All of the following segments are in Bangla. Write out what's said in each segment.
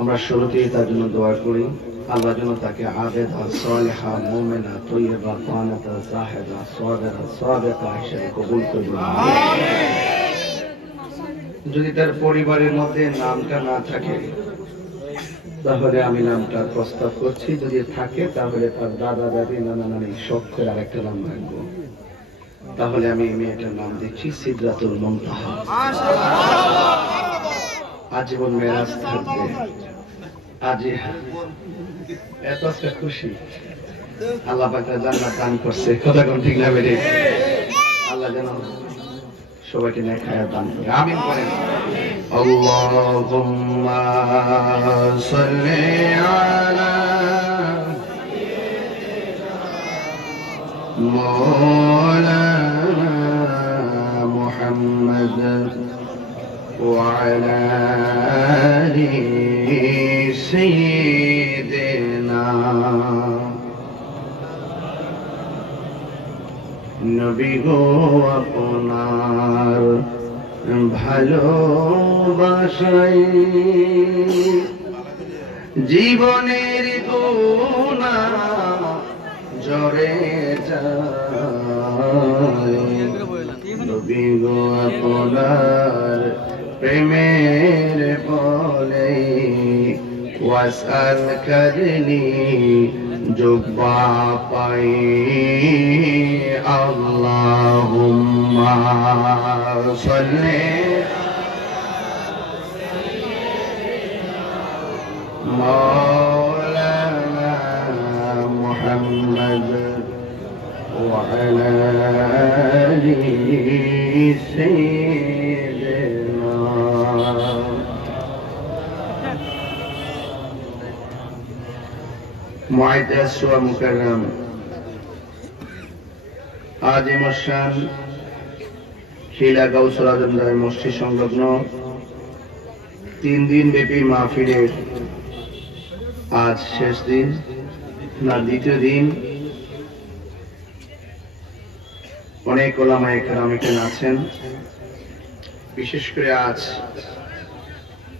আমরা শুরুতেই তার জন্য দোয়া করি, আল্লাহ যেন তাকে আবেদা, সালেহা, মুমিনা, তৈয়বা, কানিতা, জাহিদা, সাবিরা, সাদিকা হিসেবে কবুল করুন। যদি তার পরিবারের মধ্যে নামটা না থাকে তাহলে আমি নামটার প্রস্তাব করছি, যদি থাকে তাহলে তার দাদা দাদি নানা নানি শখের আরেকটা নাম রাখবো। তাহলে আমি এই মেয়েটার নাম দিচ্ছি সিদরাতুল মুনতাহা। আজীবন মেরাজ থাকবে। আজি এত আজকে খুশি, আল্লাহ পাক জান্নাত দান করছে, কথা কোন ঠিক না বেরে? আল্লাহ যেন সবাইকে নেক হায়াত দান করে, আমিন করেন। আল্লাহুম্মা সাল্লি আলা মাওলানা মুহাম্মাদ ওয়া আলা আলিহি সাইয়্যিদিনা। নবী গো আপনার ভালোবাসায় জীবনের গুনাহ ঝরে যায়, নবী গো আপনার প্রেমের বলে ওয়াসাল করলি জুব্বা পাই। আল্লাহুম্মা সাল্লি মাওলানা মুহাম্মদ ওয়া আলা আলিহি সাইয়্যিদিনা। মুআজ্জাজ ওয়া মুকাররম আজিম শান খিলা গাউসুল আজম জামে মসজিদ সংলগ্ন 3 দিন ব্যাপী মাহফিলের আজ শেষ দিন, না দ্বিতীয় দিন। অনেক ওলামায়ে কেরাম এখানে আছেন, বিশেষ করে আজ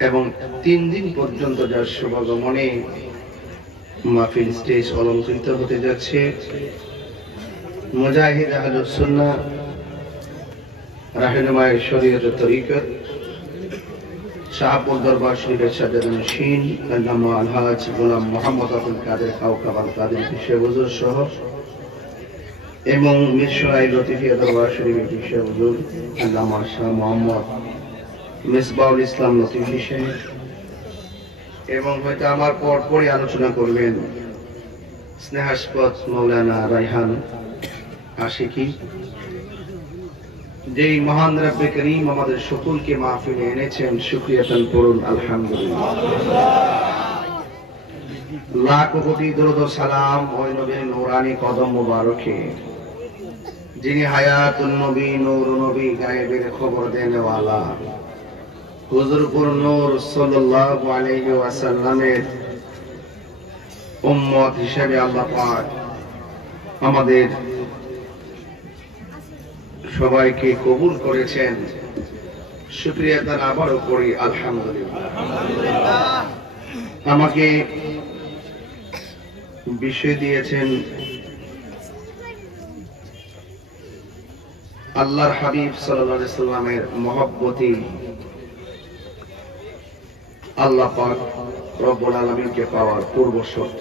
এবং 3 দিন পর্যন্ত যার শুভাগমনে মাহফিল স্টেজ অলঙ্কৃত হতে যাচ্ছে। মুজাহিদ আহলুস সুন্নাহ রাহনুমায়ে শরীয়ত ও তরিকত শাহপুর দরবার শরীফের সাজ্জাদানশীন আল্লামা আলহাজ গোলাম মোহাম্মদ আব্দুল কাদের কাউকাব আল কাদের পিশে হুজুর সহ এবং মিরসরাই লতিফিয়া দরবার শরীফের পিশে হুজুর আল্লামা শাহ মোহাম্মদ মিসবাউল ইসলাম লতিফি সাহেব, এবং হয়তো আমার পরপরই আলোচনা করবেন স্নেহাস্পদ মৌলানা রায়হান আশিকি। যেই মহান রব্বে করিম আমাদের সকলকে মাহফিলে এনেছেন, শুকরিয়াতান পড়ুন আলহামদুলিল্লাহ। লাখ কোটি দরুদ ও সালাম ওই নবীর নূরানি কদম মোবারকে, যিনি হায়াতুন নবী, নূর নবী, গায়েবের খবর দেনেওয়ালা হুজুরপুর নূর সাল্লাল্লাহু আলাইহি ওয়াসাল্লামের উম্মত হিসেবে আল্লাহ পাক আমাদের সবাইকে কবুল করেছেন। শুকরিয়া তার আবারও করি আলহামদুলিল্লাহ। আমাকে বিষয় দিয়েছেন আল্লাহর হাবিব সাল্লাল্লাহু আলাইহি সাল্লামের মহব্বতি আল্লাহ পাক রব্বুল আলামিনকে পাওয়ার পূর্ব শর্ত।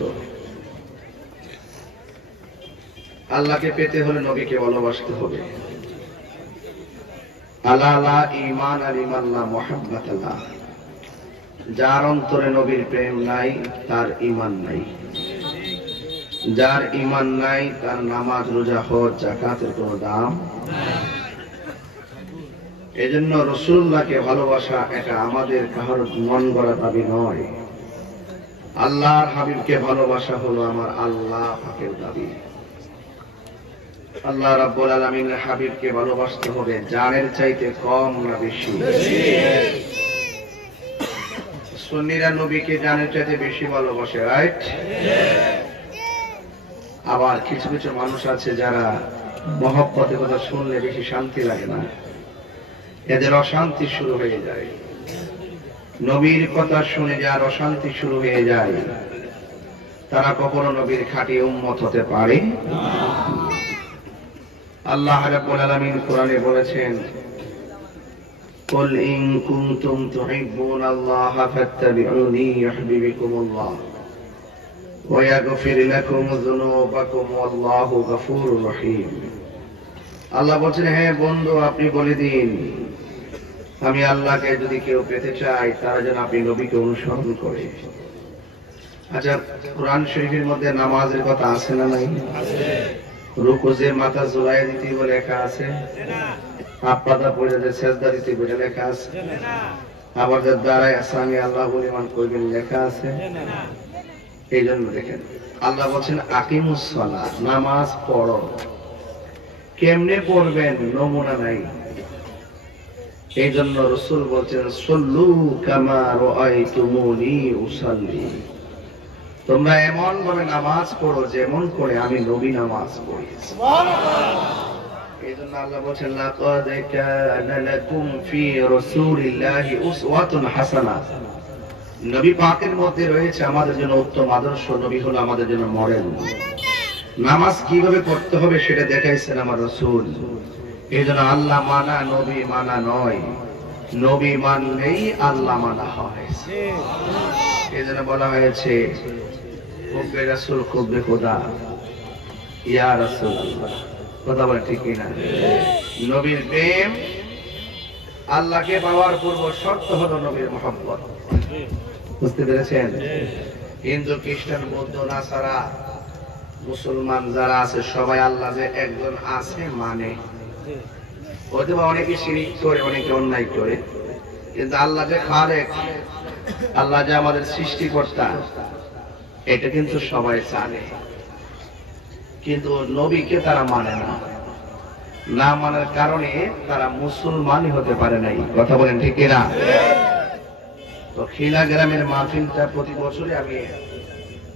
আল্লাহকে পেতে হলে নবীকে ভালোবাসতে হবে। আলা লা ঈমান আল ঈমাল্লাহ মুহাব্বাতাল্লাহ, যার অন্তরে নবীর প্রেম নাই তার ঈমান নাই। যার ঈমান নাই তার নামাজ, রোজা, হজ, যাকাতের কোনো দাম নাই। এজন্য রাসূলুল্লাহকে ভালোবাসা এটা আমাদের কারোর মন গড়া দাবি নয়। আল্লাহর হাবিবকে ভালোবাসা হলো আমার আল্লাহ পাকের দাবি। আল্লাহ রাব্বুল আলামিনের হাবিবকে ভালোবাসতে হবে জানের চাইতে কম না বেশি। সুন্নিরা নবীকে জানের চাইতে বেশি ভালোবাসে, রাইট? আবার কিছু কিছু মানুষ আছে যারা মহব্বতের কথা শুনলে বেশি শান্তি লাগে না, এদের অশান্তি শুরু হয়ে যায়। নবীর কথা শুনে যার অশান্তি শুরু হয়ে যায় তারা কখনো নবীর খাঁটি উম্মত হতে পারে না। আল্লাহ রাব্বুল আলামিন কোরআনে বলেছেন, কুল ইন কুনতুম তুহিব্বুনাল্লাহা ফাত্তাবিউনি ইউহিব্বুকুমুল্লাহ ওয়া ইয়াগফির লাকুম যুনুবাকুম ওয়াল্লাহু গফুরুর রহিম। আল্লাহ বলেন, হ্যাঁ বন্ধু, আপনি বলে দিন আমি আল্লাহকে যদি কেউ পেতে চাই তারা যেন আপনি নবীকে অনুসরণ করে। আচ্ছা, কোরআন শরীফের মধ্যে নামাজের কথা আছে না নাই? রুকুতে মাথা ঝুলাইয়া দিতে বলে লেখা আছে, হাত পাতা পড়ে যে সেজদা দিতে বলে লেখা আছে, আবার যে দাঁড়ায় আসামি আল্লাহ বলিমান করবেন লেখা আছে। এই জন্য দেখেন আল্লাহ বলছেন আকিমুস সালাহ, নামাজ পড়ো। কেমনে পড়বেন নমুনা নাই। এই জন্য রাসূল বলছেন সল্লু কামা রাআইতুমুনি উসাল্লি, তোমরা এমন ভাবে নামাজ পড়ো যেমন করে আমি নবী নামাজ পড়ি। সুবহানাল্লাহ। এই জন্য আল্লাহ বলেন লাকাদ কানা লাকুম ফি রাসূলিল্লাহি উসওয়াতুন হাসানাহ, নবী পাকের মধ্যে রয়েছে আমাদের জন্য উত্তম আদর্শ। নবী হলো আমাদের জন্য মডেল। নামাজ কিভাবে পড়তে হবে সেটা দেখাইছেন আমার রাসূল। এই জন্য আল্লাহ মানা নবী মানা নয়, নবী মানলেই আল্লাহ মানা হয়। এই জন্য বলা হয়েছে হুব্বে রাসূল হুব্বে খোদা, ইয়া রাসূলুল্লাহ। কথা বলে ঠিক কিনা? নবীর প্রেম, আল্লাহকে পাওয়ার পূর্ব শর্ত হলো নবীর মহব্বত। বুঝতে পেরেছেন? হিন্দু, খ্রিস্টান, বৌদ্ধ, নাসারা, মুসলমান যারা আছে সবাই আল্লাহ যে একজন আছে মানে। হয়তো অনেকে শিরক করে, অনেকে অন্যায় করে, কিন্তু আল্লাহ যে খালেক, আল্লাহ যে আমাদের সৃষ্টিকর্তা, এটা কিন্তু সবাই জানে। কিন্তু নবীকে তারা মানে না। না মানার কারণে তারা মুসলমানই হতে পারে নাই। কথা বলেন ঠিক কিনা? তো খিলা গ্রামের মাহফিলটা প্রতি বছরই আমি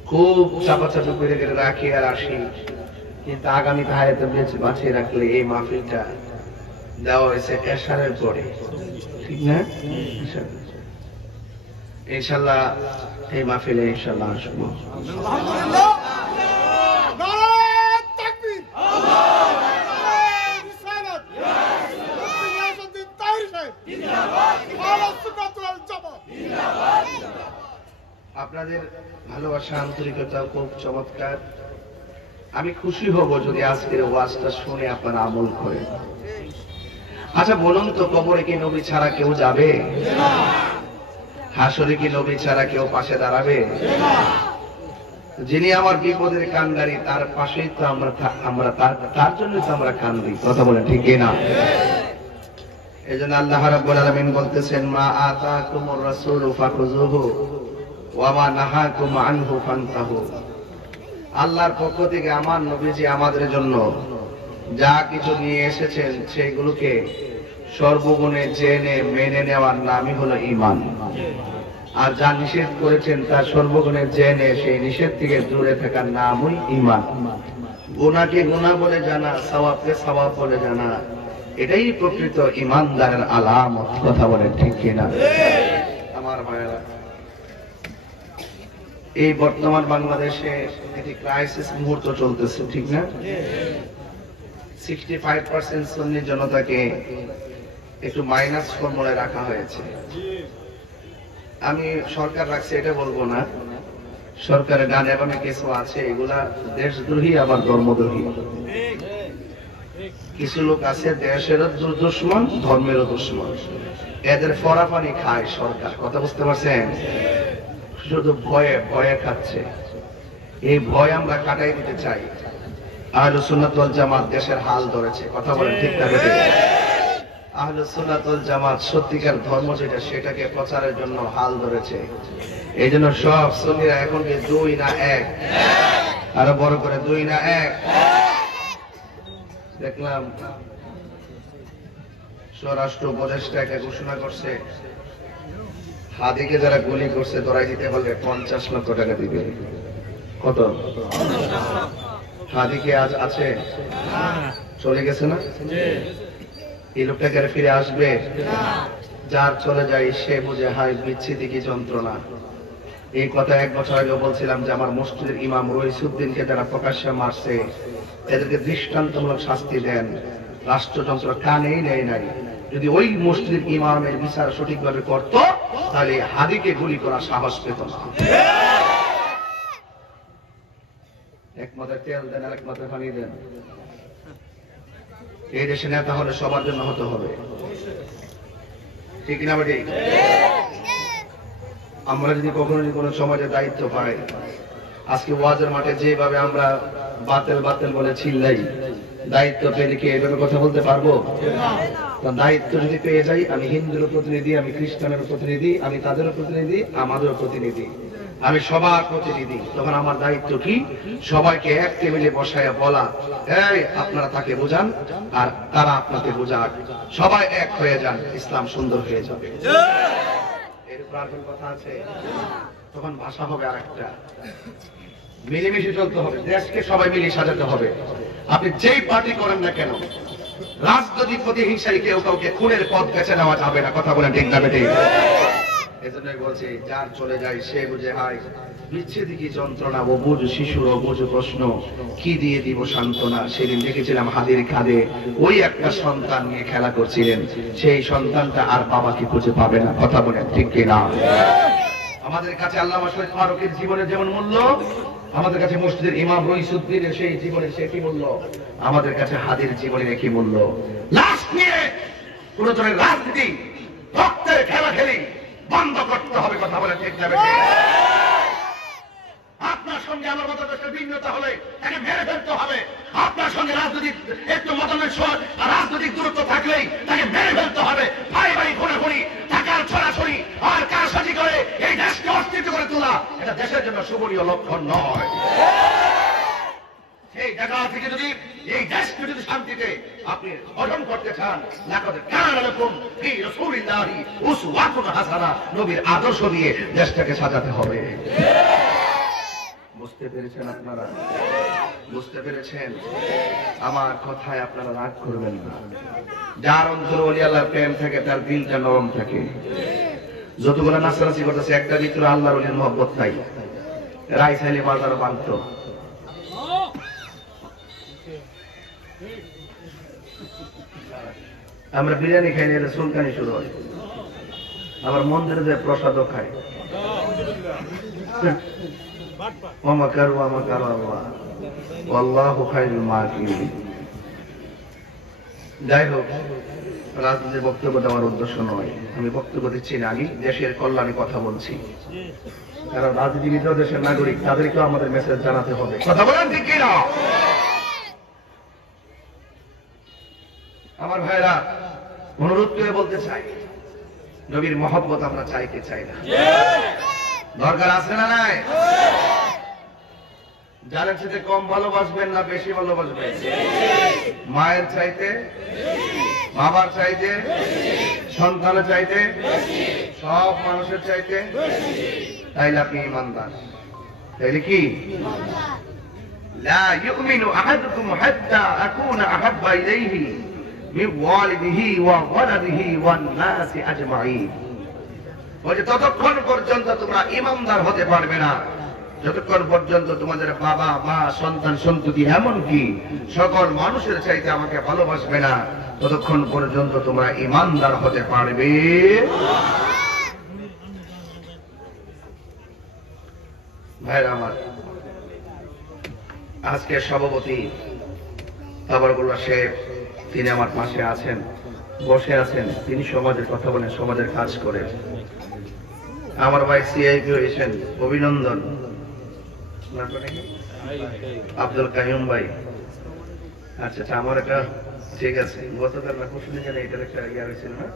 খুব চাপাচাপি করে রাখি আর আসি, কিন্তু আগামী হায়াতে বেঁচে বাঁচিয়ে রাখলে এই মাহফিলটা দেওয়া হয়েছে এশারের পরে, ঠিক না? ইনশাআল্লাহ এই মাহফিলে ইনশাআল্লাহ আসবো। আপনাদের ভালোবাসা, আন্তরিকতা খুব চমৎকার। আমি খুশি হব যদি আজকের ওয়াজটা শুনে আপনারা আমল করেন। আচ্ছা বলুন তো, কবরে কি নবী ছাড়া কেউ যাবে? হাসরে কি নবী ছাড়া কেউ পাশে দাঁড়াবে? যিনি আমার বিপদের কান্ডারি তার পাশেই তো আমরা তার জন্য তো আমরা কান্দি। কথা বলেন ঠিক কিনা? এজন্য আল্লাহ রাব্বুল আলামিন বলতেছেন, মা আতাকুমুর রাসূলু ফাখুযুহু ওয়া মা নাহাকুম আনহু ফান্তাহু। আল্লাহর পক্ষ থেকে আমার নবীজি আমাদের জন্য যা কিছু নিয়ে এসেছেন সেগুলোকে সর্বগুণে জেনে মেনে নেওয়ার নামই হলো ঈমান। আর যা নিষেধ করেছেন তা সর্বগুণে জেনে সেই নিষেধ থেকে দূরে থাকার নামই ঈমান। গুনাহকে গুনাহ বলে জানা, সওয়াবকে সওয়াব বলে জানা, এটাই প্রকৃত ঈমানদারের আলামত। কথা বলেন ঠিক কিনা? আমার ভাইরা, এই বর্তমান বাংলাদেশে একটি ক্রাইসিস মুহূর্ত চলতেছে, ঠিক না? 65% সুন্নি জনতাকে একটু মাইনাস ফর্মুলায় রাখা হয়েছে। আমি সরকার রাখছে এটা বলবো না, সরকারের ডানে বামে কিছু আছে, এগুলা দেশদ্রোহী আবার ধর্মদ্রোহী। কিছু লোক আছে দেশেরও দুশ্মন, ধর্মেরও দুশ্মন। এদের ফরাফানি খায় সরকার। কথা বুঝতে পারছেন? শুধু ভয়ে ভয়ে খাচ্ছে। এই ভয় আমরা কাটাই দিতে চাই। আহলুস সুন্নাত ওয়াল জামাত দেশের হাল ধরেছে। কথা বলেন ঠিক না? আহলুস সুন্নাত ওয়াল জামাত সত্যিকার ধর্ম যেটা সেটাকে প্রচারের জন্য হাল ধরেছে। এই জন্য সব সুন্নিরা এখন কি 2 না 1? আরো বড় করে 2 না 1? দেখলাম স্বরাষ্ট্র উপদেষ্টা একটা ঘোষণা করছে, হাদিকে যারা গুলি করছে ধরাই দিতে বললে 50 লক্ষ টাকা দিবে। কত? হাদিকে আজ আছে? চলে গেছে না? এই লোকটাকে আর ফিরে আসবে? যার চলে যায় সে বুঝে হায় বিচ্ছেদি কি যন্ত্রণা। এই কথা 1 বছর আগে বলছিলাম যে আমার মসজিদের ইমাম রইসুদ্দিনকে যারা প্রকাশ্যে মারছে এদেরকে দৃষ্টান্তমূলক শাস্তি দেন। রাষ্ট্রযন্ত্র কানেই নেয় নাই। যদি ওই মসজিদের ইমামের বিচার সঠিকভাবে করত তাহলে হাদিকে গুলি করার সাহস পেত না। এক মাথায় তেল দেন, আরেক মাথায় পানি দেন। এই দেশে নেতা হলে সবার জন্য হতে হবে, ঠিক না বেটি? আমরা যদি কখনো কোনো সমাজে দায়িত্ব পাই, আজকে ওয়াজের মাঠে যেভাবে আমরা বাতেল বাতেল বলে চিল্লাই, দায়িত্ব পেলে কি এভাবে কথা বলতে পারবো? দায়িত্ব যদি পেয়ে যাই, আমি হিন্দুর প্রতিনিধি, আমি খ্রিস্টানের প্রতিনিধি, আমি তাদেরও প্রতিনিধি, আমাদেরও প্রতিনিধি, আমি সবার প্রতিনিধি, তখন আমার দায়িত্ব কি? সবাইকে এক টেবিলে বসায় বলা, এই আপনারা তাকে বোঝান আর তারা আপনাকে বোঝাক, সবাই এক হয়ে যান, ইসলাম সুন্দর হয়ে যাবে। এরপর আর কোনো কথা আছে? তখন ভাষা হবে আরেকটা, মিলেমিশে চলতে হবে, দেশকে সবাই মিলে সাজাতে হবে। আপনি যেই পার্টি করেন না কেন, রাজনৈতিক প্রতিহিংসায় কেউ কাউকে খুনের পথ বেছে নেওয়া যাবে না। কথা বলেন ঠিক না বেটি? এজন্যই বলছি, যার চলে যায় সে বুঝে হায় বিচ্ছেদি কি যন্ত্রণা। ও বুঝ শিশুর অবুঝ প্রশ্ন, কি দিয়ে দিব সান্ত্বনা। সেদিন দেখেছিলাম হাদির কাঁধে ওই একটা সন্তান নিয়ে খেলা করছিলেন, সেই সন্তানটা আর বাবাকে খুঁজে পাবে না। কথা বলেন ঠিক কিনা? আমাদের কাছে আল্লামা শহীদ ফারুকের জীবনের যেমন মূল্য, আমাদের কাছে মসজিদের ইমাম রইসুদ্দিনের সেই জীবনের সে কি মূল্য, আমাদের কাছে হাদির জীবনের একই মূল্য। লাশ নিয়ে কোন ধরনের রাজনীতি, রক্তের খেলা খেলি বন্ধ করতে হবে। কথা বলে ঠিক যাবে? আপনার সঙ্গে আমার মতাদর্শের ভিন্নতা হলে তাকে মেরে ফেলতে হবে। আপনার সঙ্গে রাজনৈতিক একটু মতানৈক্য, রাজনৈতিক দূরত্ব থাকলেই তাকে মেরে ফেলতে হবে। ভাই ভাই খুনাখুনি, টাকার ছড়াছড়ি আর কারসাজি করে এই দেশকে অস্থির করে তোলা, এটা দেশের জন্য শুভনীয় লক্ষণ নয়। সেই জায়গা থেকে যদি এই দেশকে যদি শান্তিতে আপনি গঠন করতে চান, লাকাদ কানা লাকুম ফি রাসূলিল্লাহি উসওয়াতুন হাসানাহ, নবীর আদর্শ দিয়ে দেশটাকে সাজাতে হবে। বুঝতে পেরেছেন আপনারা? বুঝতে পেরেছেন? আমার কথায় আপনারা রাগ করবেন না। যার অন্তরে ওলি আল্লাহর প্রেম থাকে তার দিলটা নরম থাকে। যতগুলো নাচানাচি করতেছে একটা ভিতরে আল্লাহর ওলির মহব্বত নাই, রাই চাইলে বাজার বান্ত। আমরা বিরিয়ানি খাই না, সুলকানি শুরু হয়। আবার মন্দিরে যে প্রসাদও খাই। যাই হোক, রাজনীতির বক্তব্য দেওয়ার উদ্দেশ্য নয়, আমি বক্তব্য দিচ্ছি না, আমি দেশের কল্যাণে কথা বলছি। কারণ রাজনীতিবিদরা দেশের নাগরিক, তাদেরকেও আমাদের মেসেজ জানাতে হবে। কথা বলেন ঠিক কিনা? আমার ভাইরা, অনুরোধ করে বলতে চাই, নবীর মহব্বত আমরা চাইতে চাই না? দরকার আছে না নাই? যাদের সাথে কম ভালোবাসবেন না বেশি ভালোবাসবেন? মায়ের চাইতে, বাবার চাইতে, সন্তানের চাইতে, সব মানুষের চাইতে? তাইলে আপনি ঈমানদার। তাইলে কি? লা ইউমিনু আহাদুকুম হাত্তা আকুনা আহাব্বা ইলাইহি মিন ওয়ালিদিহি ওয়া ওয়ালাদিহি ওয়ান নাসি আজমাইন। বলে ততক্ষণ পর্যন্ত তোমরা ঈমানদার হতে পারবে না যতক্ষণ পর্যন্ত তোমাদের বাবা মা সন্তান সন্ততি এমনকি সকল মানুষের চাইতে আমাকে ভালোবাসবে না, ততক্ষণ পর্যন্ত তোমরা ঈমানদার হতে পারবে। ভাইরা আমার, আজকে সভাপতি তাবারকুল্লাহ শেখ, তিনি আমার পাশে আছেন, বসে আছেন। তিনি সমাজের কথা বলেন, সমাজের কাজ করে। আমার ভাই সিআইপি হয়েছেন, অভিনন্দন। আব্দুল কাইয়ুম ভাই, আচ্ছা আচ্ছা, আমার একটা ঠিক আছে, গতকাল না পরশু দিন এটার একটা ইয়া হয়েছিল না?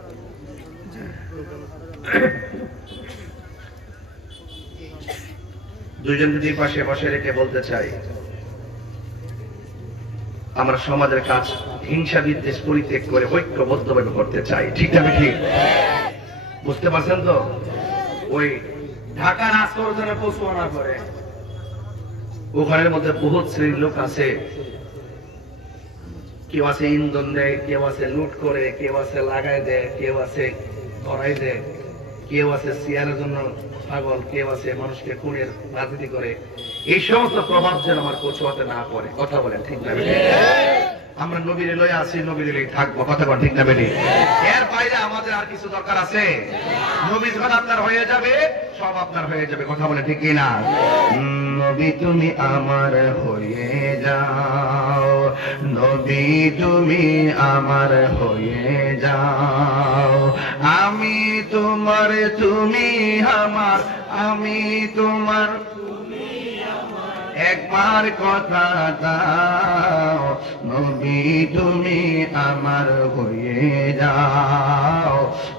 দুইজন যদি পাশে পাশে রেখে বলতে চাই, আমরা সমাজের কাজ হিংসা বিদ্বেষ পরিত্যাগ করে ঐক্যবদ্ধভাবে করতে চাই। ঠিক না? ঠিক বুঝতে পারছেন তো? ওই ঢাকার আস্করজনে পৌঁছানো করে ওখানের মধ্যে বহুত শ্রেণীর লোক আছে। কেউ আছে ইন্ধন দেয়, কেউ আছে লুট করে, কেউ আছে লাগায় দেয়, কেউ আছে ধরাই যে কেউ আছে সিয়ারের জন্য পাগল, কেউ আছে মানুষকে খুনের রাজনীতি করে, এই সমস্ত প্রভাব যেন আমার কচুয়াতে না পড়ে। কথা বলেন ঠিক না? আমরা নবীর লয়ে আছি, নবীর লয়ে থাকবো। কথা বলেন ঠিক না? এর বাইরে আমাদের আর কিছু দরকার আছে? নবী যখন আপনার হয়ে যাবে, সব আপনার হয়ে যাবে। কথা বলেন ঠিক কিনা? নবী তুমি আমার হয়ে যাও, নবী তুমি আমার হয়ে যাও, আমি তোমার তুমি আমার, আমি তোমার একবার কথা দাও, নবী তুমি আমার হয়ে যাও,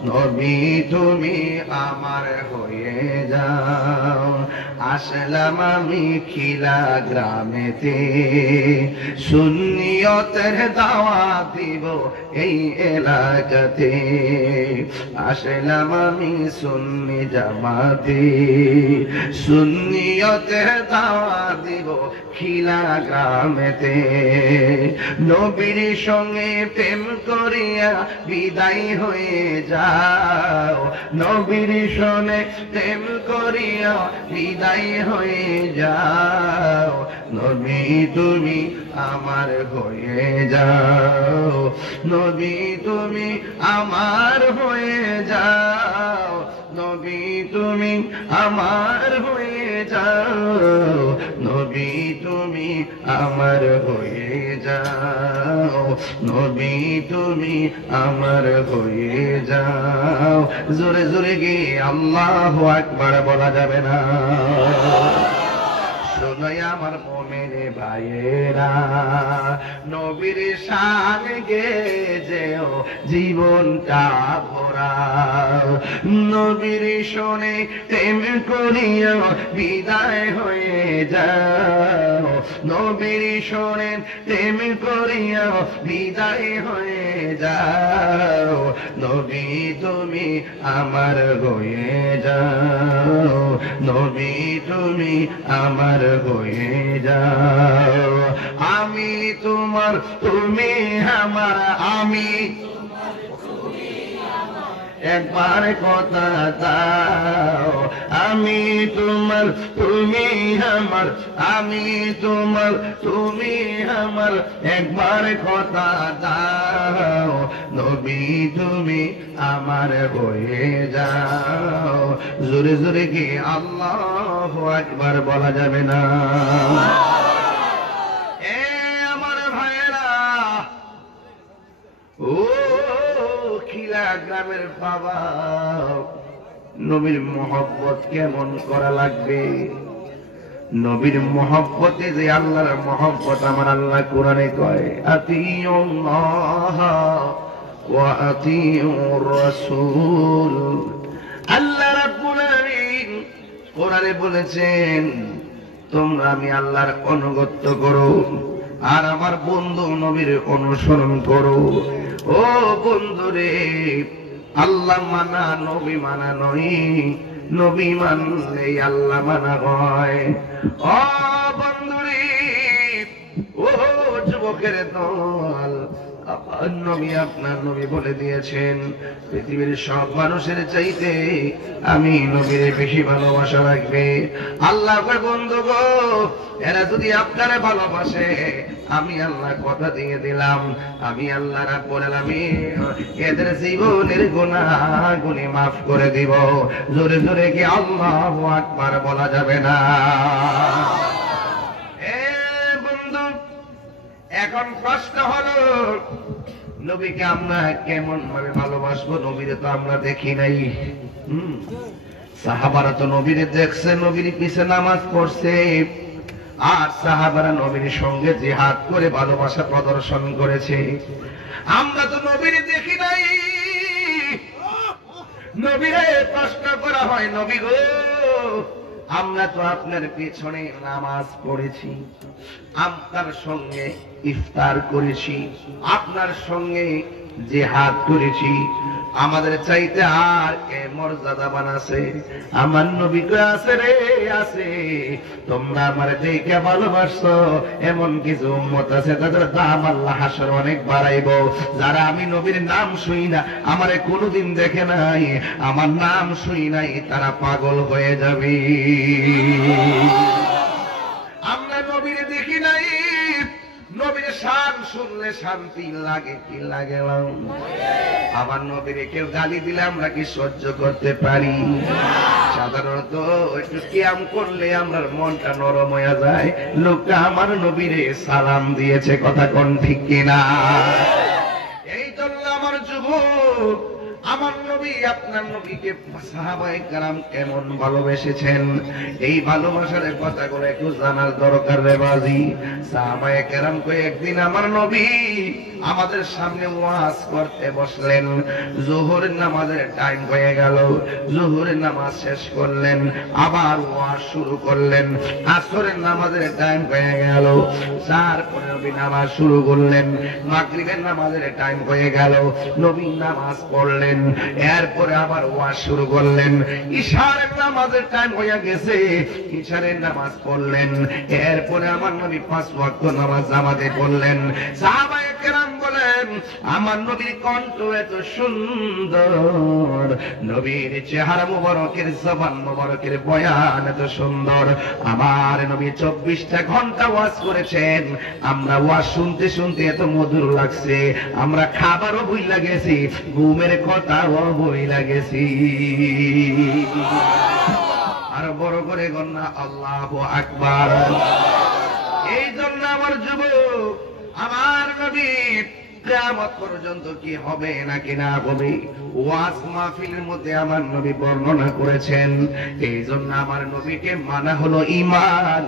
নবী তুমি আমার হয়ে যাও। আসলাম আমি খিলা গ্রামেতে, সুন্নিয়তের দাওয়াত দিব এই এলাকাতে। আসলাম আমি সুন্নি জামাতে, সুন্নিয়তের দাওয়াত দিব খিলা গ্রামেতে। নবীর সঙ্গে প্রেম করিয়া বিদায় হয়ে যাও, নবীর সঙ্গে প্রেম করিয়া বিদায় হয়ে যাও, নবী তুমি আমার হয়ে যাও, নবী তুমি আমার হয়ে যাও, নবী তুমি আমার হয়ে যাও, নবী তুমি আমার হয়ে যাও, নবী তুমি আমার হয়ে যাও। জোরে জোরে গিয়ে আল্লাহু আকবার বলা যাবে না? শোনাই আমার মোমেনে ভাইয়েরা, নবীর শানে গেয়েও জীবনটা ভরা, নবীর শোনে প্রেম করিয়া বিদায় হয়ে যাও, নবীর শোনে প্রেম করিয়া বিদায় হয়ে যাও, নবী তুমি আমার হয়ে যাও, নবী তুমি আমার হয়ে যাও, আমি তোমার তুমি আমার, আমি একবার কথা দাও, আমি তোমার তুমি আমার, আমি তোমার তুমি আমার, একবার কথা দাও, নবী তুমি আমার হয়ে যাও। জোরে জোরে কি আল্লাহু আকবার বলা যাবে না? এ আমার ভাইয়েরা, ও খিলা গ্রামের বাবা, নবীর মহব্বত কেমন করা লাগবে? নবীর মহব্বতে যে আল্লাহর মহব্বত, আমার আল্লাহ কোরআনে কয় আতিউল্লাহ ওয়া আতিউর রাসূল। আল্লাহ রাব্বুল আলামিন কোরআনে বলেছেন, তোমরা আমি আল্লাহর অনুগত্য করো আর আমার বন্ধু নবীর অনুসরণ করো। ও বন্ধুরে, আল্লাহ মানা নবী মানা নয়, নবী মানলে আল্লাহ মানা হয়। ও বন্ধুরে, ও যুবকের দল, নবী আপনার নবী বলে দিয়েছেন, পৃথিবীর সব মানুষের চাইতে আমি নবীর বেশি ভালোবাসা রাখবে। আল্লাহ বন্ধু গো, এরা যদি আপনারা ভালোবাসে, আমি আল্লাহ কথা দিয়ে দিলাম, আমি আল্লাহ রাব্বুল আলামিন এদের জীবনের গুনাহগুলি মাফ করে দিব। জোরে জোরে কি আল্লাহু আকবার বলা যাবে না? এখন প্রশ্ন হলো, নবীকে আমরা কেমন ভাবে ভালোবাসবো? নবীরে তো আমরা দেখি নাই। সাহাবারা তো নবীরে দেখছে, নবীর পিছে নামাজ পড়ছে, আর সাহাবারা নবীর সঙ্গে জিহাদ করে ভালোবাসা প্রদর্শন করেছে। আমরা তো নবীরে দেখি নাই। নবীরে প্রশ্ন করা হয়, নবী গো, আমরা তো আপনার পেছনে নামাজ পড়েছি, আপনার সঙ্গে ইফতার করেছি, আপনার সঙ্গে জিহাদ করেছি, আমাদের চাইতে আর কে মর্যাদাবান আছে? আমার নবী কই আছে রে, আছে। তোমরা আমার দেখে ভালোবাসছো, এমন কিছু উম্মত আছে তাদের দাম আল্লাহ হাসর অনেক বাড়াইবো। যারা আমি নবীর নাম শুই না, আমারে কোনোদিন দেখে নাই, আমার নাম শুই নাই, তারা পাগল হয়ে যাবে। আমরা নবীরে দেখি নাই, নবীর শান শুনলে শান্তি লাগে কি লাগে? আমার নবীরে কেউ গালি দিলে আমরা কি সহ্য করতে পারি? সাধারণত একটু কিয়াম করলে আমার মনটা নরম হয়ে যায়। লোকটা আমার নবীরে সালাম দিয়েছে, কথা কোন ঠিক কিনা? এই জন্য আমার যুবক, আমার নবী আপনার নবীকে সাহাবায়ে কেরাম কেমন ভালোবেসেছেন, এই ভালোবাসার কথাগুলো একটু জানার দরকার রে বাজি। সাহাবায়ে কেরাম একদিন আমার নবী আমাদের সামনে ওয়াজ করতে বসলেন। যোহরের নামাজের টাইম হয়ে গেল, যোহরের নামাজ শেষ করলেন, আবার ওয়াজ শুরু করলেন। আসরের নামাজের টাইম হয়ে গেল, তারপরে নবী নামাজ শুরু করলেন। মাগরিবের নামাজের টাইম হয়ে গেল, নবী নামাজ পড়লেন। এরপরে আবার ওয়াজ শুরু করলেন। ইশারের নামাজের টাইম হয়ে গেছে, ইশারের নামাজ পড়লেন। এরপরে আমার নবী 5 ওয়াক্ত নামাজ জামাতে পড়লেন। সাহাবায়ে কেরাম বলেন, আমার নবীর কণ্ঠ এত সুন্দর, নবীর চেহারা মুবারকের, জবান মুবারকের বয়ান এত সুন্দর। আমার নবী 24টা ঘন্টা ওয়াজ করেছেন। আমরা ওয়াজ শুনতে শুনতে এত মধুর লাগছে, আমরা খাবারও ভুইলা গেছি, ঘুমের কথাও ভুইলা গেছি। আর বড় করে গন্না আল্লাহু আকবার। এই জন্য আমার যুবক, আমার নবী কিয়ামত পর্যন্ত কি হবে নাকি না হবে, ওয়াজ মাহফিলের মধ্যে আমার নবী বর্ণনা করেছেন। এই জন্য আমার নবীকে মানা হলো ঈমান।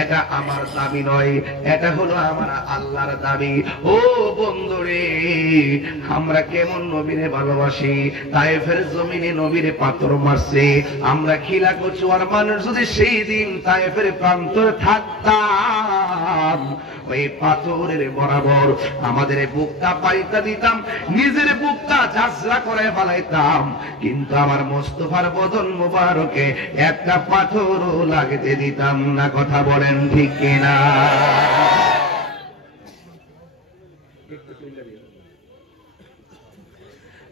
এটা আমার দাবি নয়, এটা হলো আমার আল্লাহর দাবি। ও বন্ধুরে, আমরা কেমন নবীরে ভালোবাসি। তায়েফের জমিনে নবীরে পাথর মারছে, আমরা খিলা কচুয়ার মানুষ যদি সেই দিন তায়েফের প্রান্তরে থাকতাম, ওই পাথরের বরাবর আমাদের বুকটা পাইতা দিতাম, নিজের বুকটা ঝাঁঝরা করে ফেলাইতাম, কিন্তু আমার মোস্তফার বদন মুবারকে একটা পাথরও লাগতে দিতাম না। কথা বলেন ঠিক কিনা?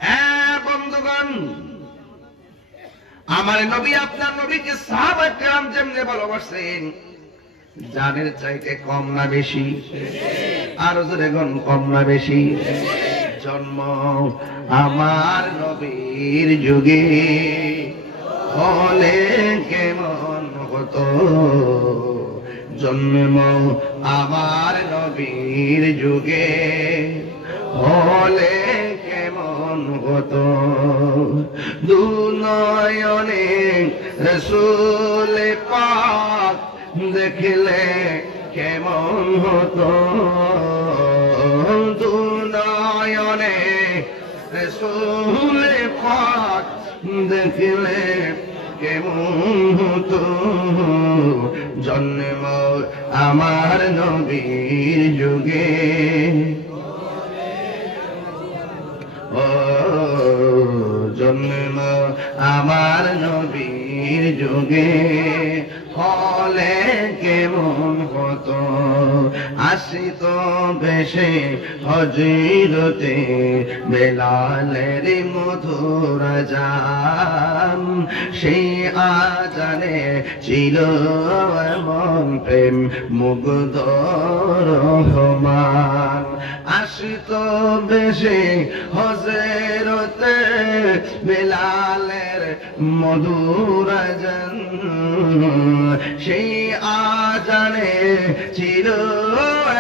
হ্যাঁ বন্ধুগণ, আমার নবী আপনার নবীকে সাহাবায়ে কেরাম যেমনে ভালোবাসেন, জানের চাইতে কম না বেশি? আরো জোরে গণ, কম না বেশি? জন্ম আমার নবীর যুগে হলে কেমন হতো, জন্ম আমার নবীর যুগে হলে কেমন হতো, দুনয়নে রাসূল পাক দেখলে কেমন হতো, দুনয়নে রাসূল পাক দেখলে কেমন হতো, জন্ম আমার নবীর যুগে ও, জন্ম আমার নবীর যুগে হলে কেমন হতো, আসিত বেশে হযরতে বেলালের মধুর আযান, সেই আযানে ছিল এমন প্রেম মুগ্ধ রহমান। আসিত বেশে হযরতে বেলালের মধুর আযান, সেই আযানে ছিল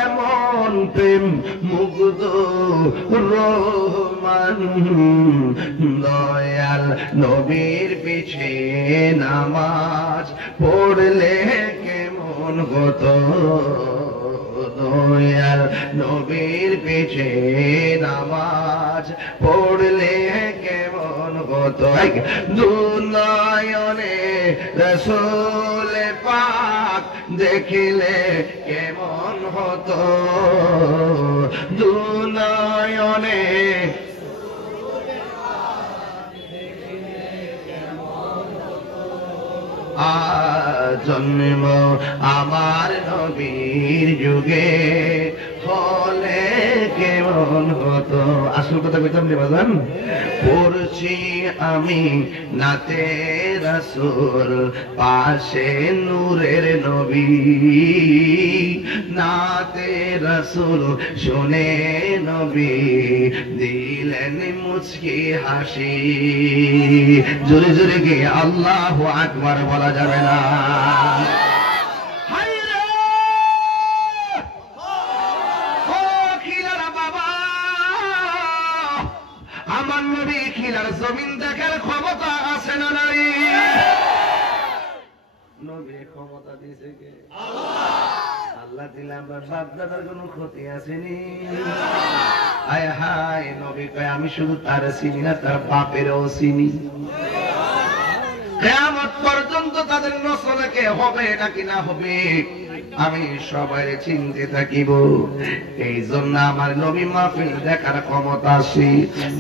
এমন প্রেম মুগ্ধ রহমান। দয়াল নবীর পিছে নামাজ পড়লে কেমন হতো, দয়াল নবীর পিছে নামাজ পড়লে কেমন হতো, দুনয়নে রাসূল পাক দেখিলে কেমন হতো, দুনয়নে জন্ম আমার নবীর যুগে হলে কেমন হতো। আসল কথা কইতাম রে বাজান, পড়ছি আমি নাতে রাসূল পাশে নূরের নবী, নাতে রাসূল শুনে নবী দিলেন মুচকি হাসি। জোরে জোরে গিয়ে আল্লাহু আকবার বলা যাবে না? আমার নবী খিলার জমিন দেখার ক্ষমতা আছে না নাই? নবী ক্ষমতা দিয়েছে কে? আল্লাহ দিলে আমার বাপ দাদার কোনো ক্ষতি আসেনি। আয় হায়, নবী কয় আমি শুধু তার চিনি না, তার বাপেরও চিনি। কিয়ামত পর্যন্ত তাদের নসলকে হবে নাকি না হবে আমি সবাই চিনতে থাকিব। এই জন্য আমার নবী মাহফিল দেখার ক্ষমতা আছে।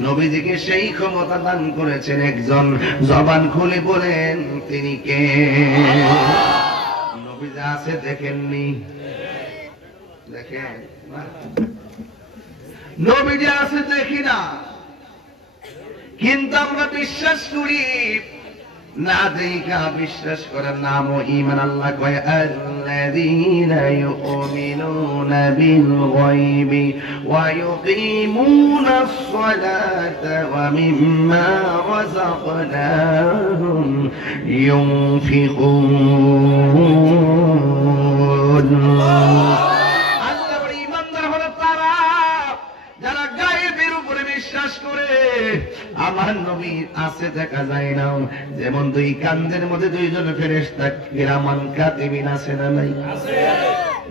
নবীজিকে সেই ক্ষমতা দান করেছেন একজন, জবান খুলে বলেন তিনি কে? নবীজি আছে দেখেননি? দেখেন নবীজি আছে দেখি না, কিন্তু আমরা বিশ্বাস করি না দেখা বিশ্বাস করার নাম ও ঈমান। আল্লাহ কয় আল্লাযীনা ইউমিনুনা বিল গায়বি ওয়া ইউকিমুনাস সালাতা ওয়া মিম্মা রাযাকনাহুম ইউনফিকুন। আল্লাহ বলে ঈমানদার হলো তারা যারা গায়েবের উপরে বিশ্বাস করে। আমার নবী আছে দেখা যায় না, যেমন দুই কান্দের মধ্যে দুইজন ফেরেশতা কিরামান কাতিবিন আছে না নাই?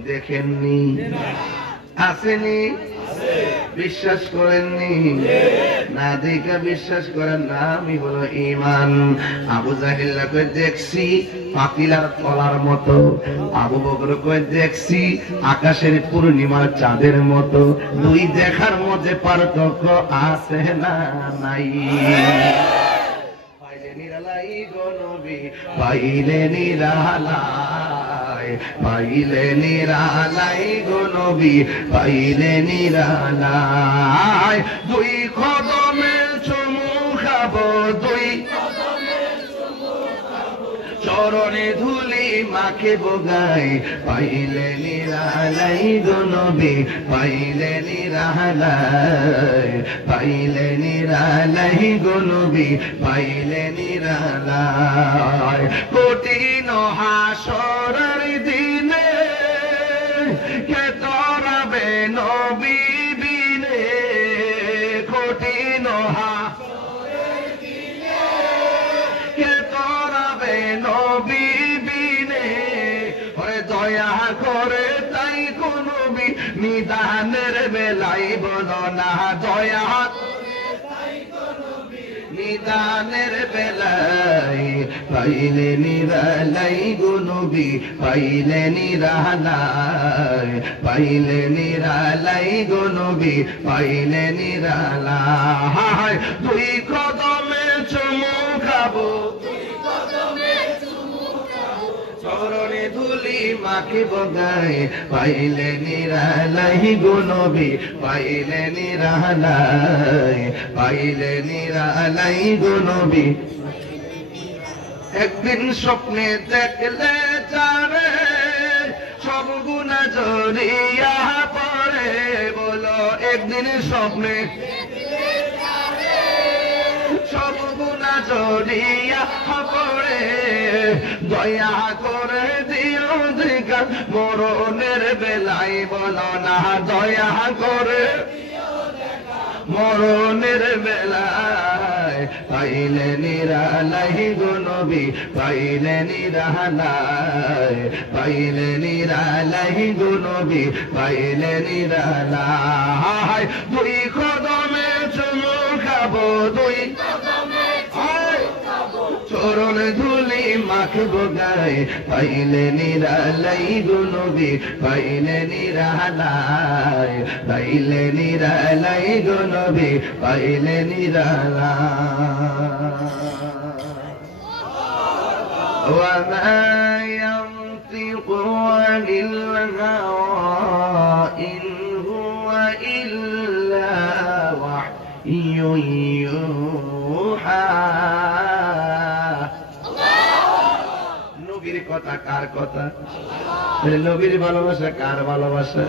দেখেননি? আসেনি? বিশ্বাস করেননি? না দেখা বিশ্বাস করার নামই হলো ঈমান। আবু জাহেল কই দেখছি পাতিলার তলার মতো, আবু বকর কই দেখছি আকাশের পূর্ণিমার চাঁদের মতো। দুই দেখার মধ্যে পার্থক্য আছে না নাই? পাইলে নিরালাই গো নবী, পাইলে নিরালাই, পাইলে নিরালাই গো নবী, পাইলে নিরালাই। দুই কদমে চুমু খাবো, দুই চরণে ধুলি মাকে বোগাই, পাইলে নিরালাই গো নবী, পাইলে নিরালাই, পাইলে নিরালাই গো নবী, পাইলে নিরালাই। কঠিন হাসরের দিনে কে তরাবে নবী বিনে, কঠিন নবী বিনে, ওরে দয়া করে তাই কোন নিদানের বেলাই বলো না, দয়া নিদানের বেলাই, পাইলে নিরালাই গো নবী, পাইলে নিরালাই, পাইলে নিরালাই গো নবী, পাইলে নিরালাই। দুই কদমে চুমু খাবো, চরণে ধুলি মাকে বগাই, পাইলে নিরালাই গো নবী, পাইলে নিরালাই, পাইলে নিরালাই গো নবী। একদিন স্বপ্নে দেখলে যারে সব গুনাহ ঝরিয়া পড়ে, বলো একদিন স্বপ্নে সব গুনাহ ঝরিয়া পড়ে, দয়া করে দিও দেখা মরণের বেলায় বলো না, দয়া করে মরণের বেলায়, পাইলে নিরালাই গো নবী, পাইলে নিরালাই, পাইলে নিরালাই গো নবী, পাইলে নিরালাই। দুই কদমে চুমু খাবো, দুই চরণে ধুলি মাকে বোগাই, পাইলে নিরালাই গো নবী, পাইলে নিরালাই, পাইলে নিরালাই গো নবী, পাইলে নিরালাই। وما ينطق عن الهوى إن هو إلا وحي يوحى নবীর কথা কার কথা? নবীর ভালোবাসা কার ভালোবাসা?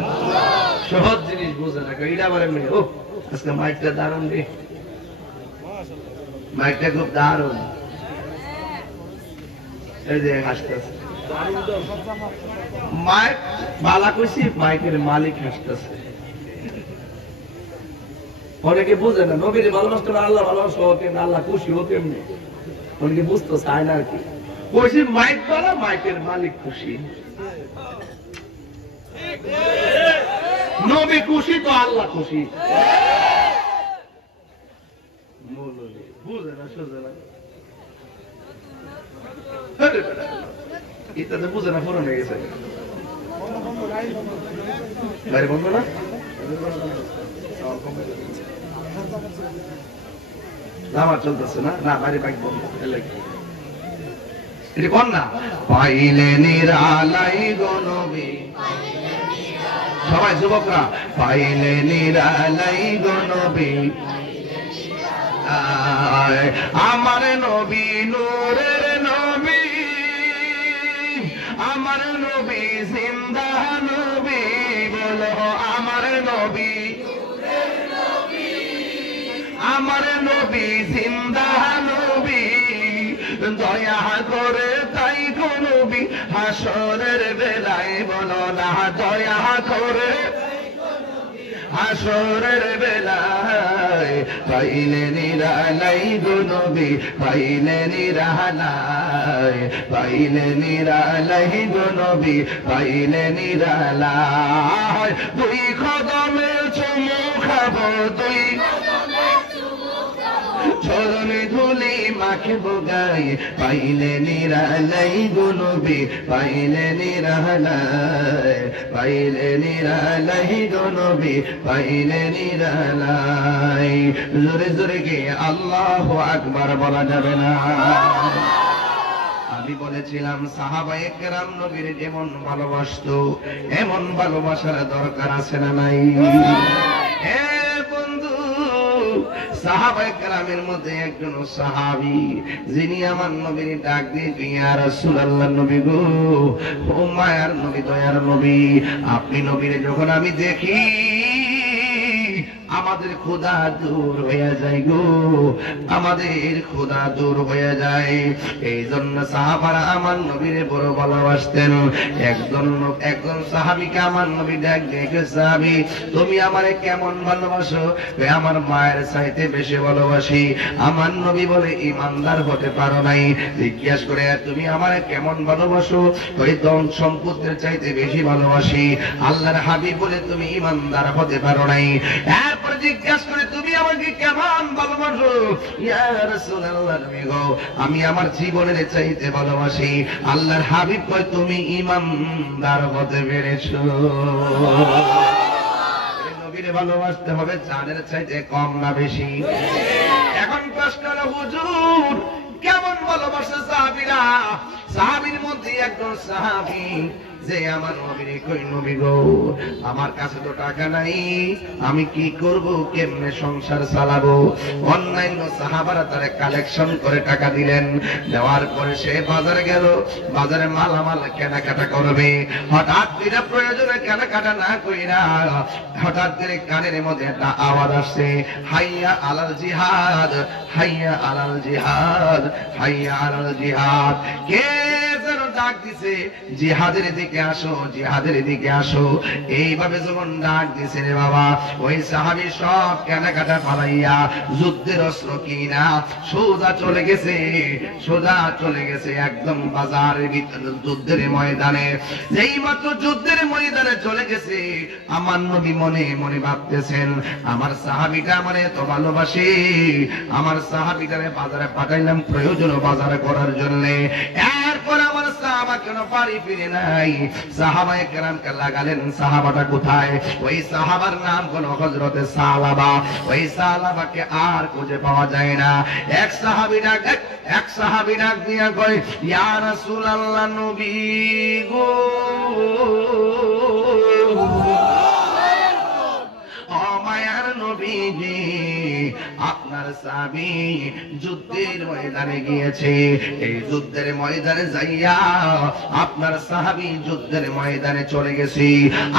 সহজ জিনিস বুঝে না, এটা আবার এমনি ও আজকে মাইকটা দারুণ রে, মাইকটা খুব দারুণ। এই যে হাসতেছে মাইক বালা কইছি, মাইকের মালিক হাসতেছে। অনেকে বুঝে না নবীর ভালোবাসতে আল্লাহ ভালোবাসা হোক, আল্লাহ খুশি হোক এমনি, অনেকে বুঝতে চায় না আর কি। কইছি মাইক বালা, মাইকের মালিক খুশি। নবী খুশি তো আল্লাহ খুশি। বুঝে না সোজে না, ইত্যাদি বুঝে না, পুরো হয়ে গেছে বাইরে বন্ধ না। আমার চলতেছে না, না বাইরে বাইক বন্ধ। এটা কোন না? পাইলে নিরালাই গো নবী, সবাই যুবকরা, পাইলে নিরালাই গো নবী, আমার নবী নূরের নবী, আমার নবী জিন্দা নবী, বলো আমার নবী, আমার নবী জিন্দা নবী, দয়া করে তাই গো নবী হাসরের বেলায় বলো না, দয়া করে হাসরের বেলায় পাইলে নিরালাই গো নবী, পাইলে নিরালাই, পাইলে নিরালাই গো নবী, পাইলে নিরালাই। দুই কদমে চুমু খাবো, দুই চরণে ধুলি মাখবো গায়ে, পাইলে নিরালাই গো নবী, পাইলে নিরালাই, পাইলে নিরালাই গো নবী, পাইলে নিরালাই। জোরে জোরে গিয়ে আল্লাহু আকবার বলা যাবে না। আমি বলেছিলাম সাহাবায়ে কেরাম নবীর যেমন ভালোবাসতো, এমন ভালোবাসার দরকার আছে না নাই? সাহাবায়ে কেরামের মধ্যে একজন সাহাবী, যিনি আমার নবীর ডাক দিয়ে ইয়া রাসূলুল্লাহ, নবী গো, ও মায়ার নবী, দয়ার নবী, আপনি নবীরে যখন আমি দেখি আমাদের ক্ষুধা দূর হয়ে যায় গো, আমাদের ক্ষুধা দূর হয়ে যায়। এই জন্য সাহাবারা আমার নবীরে বড় ভালোবাসতেন। একজন সাহাবীকে আমার নবী ডাক দেখে, সাহাবী তুমি আমারে কেমন ভালোবাসো? আমার মায়ের চাইতে বেশি ভালোবাসি। আমার নবী বলে ইমানদার হতে পারো নাই। জিজ্ঞাসা করে তুমি আমারে কেমন ভালোবাসো? ওই ধন সম্পদের চাইতে বেশি ভালোবাসি। আল্লাহর হাবিব বলে তুমি ইমানদার হতে পারো নাই। এরপর জিজ্ঞাসা করে তুমি আমাকে কেমন ভালোবাসো? ইয়া রাসূলুল্লাহ, নবী গো, আমি আমার জীবনের চাইতে ভালোবাসি। আল্লাহর হাবিব কয় তুমি ইমানদার হতে পেরেছো। নবীরে ভালোবাসতে হবে জানের চাইতে কম না বেশি? এখন প্রশ্ন হলো হুজুর কেমন ভালোবাসে সাহাবীরা? সাহাবীর মধ্যে একজন সাহাবী যে আমার নবীরে কই, নবী গো, আমার কাছে তো টাকা নাই, আমি কি করব, কেমনে সংসার চালাবো? অন্যান্য সাহাবারা তারে কালেকশন করে টাকা দিলেন। দেওয়ার পরে সে বাজারে গেল, বাজারে মালামাল কেনাকাটা করবে। হঠাৎ করে প্রয়োজনে কেনাকাটা না কইরা হঠাৎ করে কানের মধ্যে একটা আওয়াজ আসছে, হাইয়া আলাল জিহাদ, হাইয়া আলাল জিহাদ, হাইয়া আলাল জিহাদ। কে যেন ডাক দিছে, জিহাদের দিকে আসো, জিহাদের দিকে আসো। এইভাবে যখন ডাক দিছে রে বাবা, ওই সাহাবী সব কেনাকাটা পালাইয়া যুদ্ধের অস্ত্র কিনা সোজা চলে গেছে, সোজা চলে গেছে একদম বাজারের ভিতরে যুদ্ধের ময়দানে। যেই মাত্র যুদ্ধের ময়দানে চলে গেছে, আমার নবী মনে মনে ভাবতেছেন আমার সাহাবীটা মানে এত ভালোবাসে, আমার সাহাবীটারে বাজারে পাঠাইলাম প্রয়োজন বাজারে করার জন্য। এরপর আমার সাহাবা কেন বাড়ি ফিরে নাই? সাহাবায়ে কেরামকে লাগালেন, সাহাবাটা কোথায়? ওই সাহাবার নাম হলো হযরতে সালাবা। ওই সালাবাকে আর খুঁজে পাওয়া যায় না। এক সাহাবী ডাক দিয়া কয়, ইয়া রাসূলুল্লাহ, নবী গো, ও মায়ার নবীজি, আপনার সাহাবী যুদ্ধের ময়দানে গিয়েছে। এই যুদ্ধের ময়দানে যাইয়া আপনার সাহাবী যুদ্ধের ময়দানে চলে গেছে।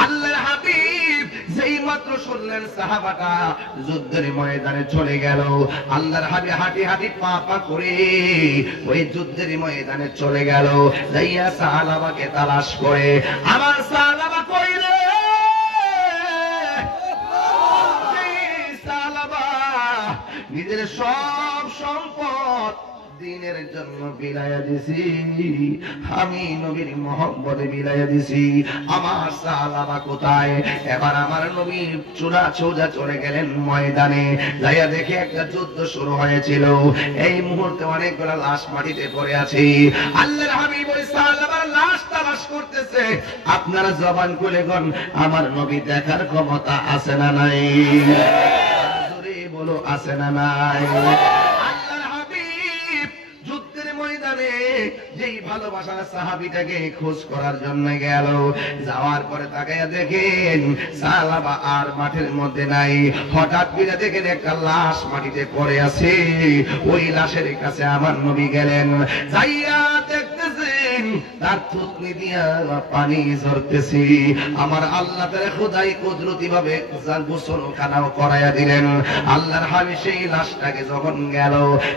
আল্লাহর হাবিব যেই মাত্র শুনলেন সাহাবাটা যুদ্ধের ময়দানে চলে গেল, আল্লাহর হাবিব হাঁটি হাঁটি পা পা করে ওই যুদ্ধের ময়দানে চলে গেল। যাইয়া সাহাবাকে তালাশ করে, আমার সাহাবা কইলে নিজের সব সম্পদ দিনের জন্য বিলায়া দিছি, আমি নবীর মহব্বতে বিলায়া দিছি। আমার সাহাবা কোথায়? এবার আমার নবী সোজা চলে গেলেন ময়দানে। যাইয়া দেখে একটা যুদ্ধ শুরু হয়েছিল। এই মুহূর্তে অনেকগুলো লাশ মাটিতে পড়ে আছে। আল্লাহর হাবিব ওই সাহাবার লাশ তালাশ করতেছে। আপনারা জবান খুলে গন, আমার নবী দেখার ক্ষমতা আছে না নাই? বলো আছে না নাই? আল্লাহর হাবিব যুদ্ধের ময়দানে যেই ভালোবাসার সাহাবীটাকে খোঁজ করার জন্য গেল, যাওয়ার পরে তাকাইয়া দেখেন সালাবা আর মাঠের মধ্যে নাই। হঠাৎ করে দেখেন একটা লাশ মাটিতে পড়ে আছে। ওই লাশের কাছে আমার নবী গেলেন, যাইয়া দেখতেছেন তার থুতনি দিয়া পানি ঝরতেছে। আমার আল্লাহ তাআলা খোদাই কুদরতি ভাবে গোসল খানাও করাইয়া দিলেন। আল্লাহর হাবিব সেই লাশটাকে যখন গেল,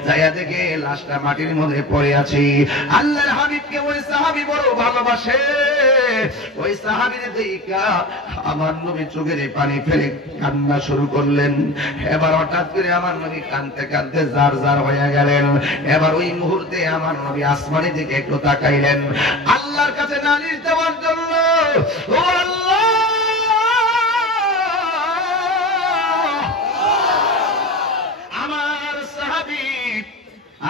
যাইয়া দেখে লাশটা মাটির মধ্যে পড়ে আছে। আল্লাহর হাবিবকে ওই সাহাবী বড় ভালোবাসে। ওই সাহাবীর দেখা আমার নবী চোখের পানি ফেলে কান্না শুরু করলেন। এবার হঠাৎ করে আমার নবী কাঁদতে কাঁদতে জার জার হয়ে গেলেন। এবার ওই মুহূর্তে আমার নবী আসমানের দিকে একটু তাকাইলেন, আল্লাহর কাছে নালিশ দেওয়ার জন্য। ও আল্লাহ, আমার সাহাবী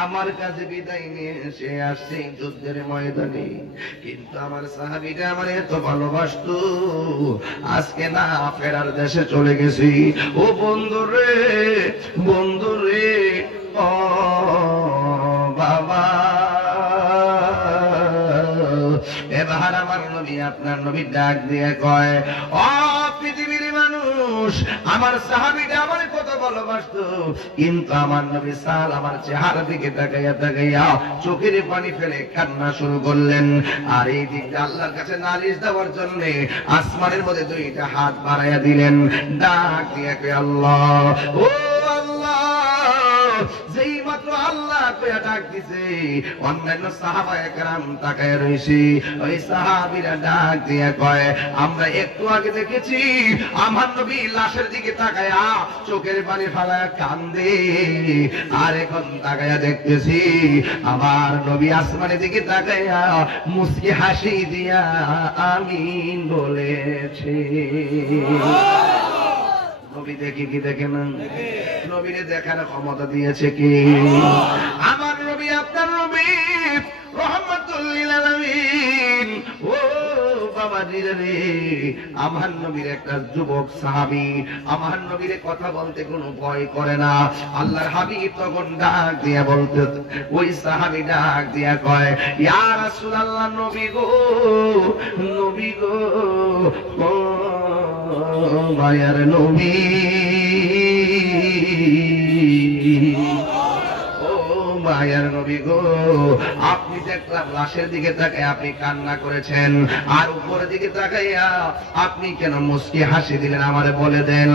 আমার কাছে বিদায় নিয়ে এসে আসছে যুদ্ধের ময়দানে, কিন্তু আমার সাহাবীরা আমার এত ভালোবাসতো, আজকে না ফেরার দেশে চলে গেছি। ও বন্ধুরে, বন্ধুরে, ও বাবা। এবার আমার নবী আপনার নবী ডাক দিয়ে কয়, ও পৃথিবীর মানুষ, আমার সাহাবীটা আমার কত ভালোবাসতো, কিন্তু আমার নবী সাল আমার চেহারা দিকে তাকাইয়া তাকাইয়া চোখের পানি ফেলে কান্না শুরু করলেন। আর এই দিকটা আল্লাহর কাছে নালিশ দেওয়ার জন্য আসমানের মধ্যে দুইটা হাত বাড়াইয়া দিলেন, ডাক দিয়ে কয়, আল্লাহ, ও আল্লাহ। যেই মাত্র আল্লাহ কইয়া ডাক দিছে, অন্যান্য সাহাবায়ে কেরাম তাকায় রইছে। ওই সাহাবীরা ডাক দিয়া কয়, আমরা একটু আগে দেখেছি আমার নবী লাশের দিকে তাকায়া চোখের পানি ফেলায়া কান্দে, আর এখন তাকায়া দেখতেছি আমার নবী আসমানের দিকে তাকায়া মুস্কি হাসি দিয়া আমিন বলেছে। নবী দেখি কি দেখে না? নবীরে দেখার ক্ষমতা দিয়েছে কি? আমার নবী আপনার নবী রহমাতুল লিল আলামিন। ও বাবাজি রে, আমার নবীর একটা যুবক সাহাবী, আমার নবীরে কথা বলতে কোনো ভয় করে না। আল্লাহর হাবিব তখন ডাক দিয়া বলতে, ওই সাহাবী ডাক দিয়া কয়, ইয়া রাসূলুল্লাহ, নবী গো, নবী গো, ও মায়ার নবী, ও মায়ার নবী গো, আপনি দেখলাম লাশের দিকে তাকায় আপনি কান্না করেছেন, আর উপরের দিকে তাকাইয়া আপনি কেন মুস্কি হাসি দিলেন আমারে বলে দেন।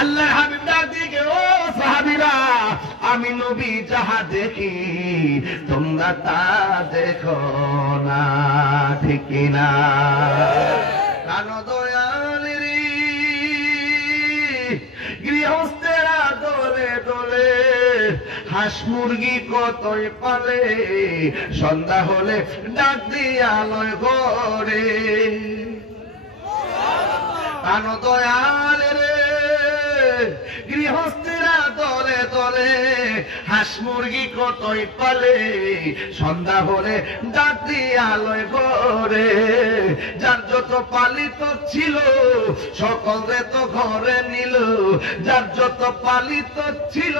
আল্লাহর হাবিব ডাক দিয়ে, ও সাহাবীরা, আমি নবী যাহা দেখি তোমরা তা দেখো না, ঠিক কিনা? কানো দয়ালের গৃহস্থেরা দলে দলে হাঁস মুরগি কতই পালে, সন্ধ্যা হলে ডাক দিয়া লয় ঘরে। কানো দয়ালের গৃহস্থেরা দলে দলে হাঁস হাঁস মুরগি কতই পালে, সন্ধ্যা হলে ডাক দিয়ে আলোয় ভরে। যার যত পালিত ছিল সকলে তো ঘরে নিল, যার যত পালিত ছিল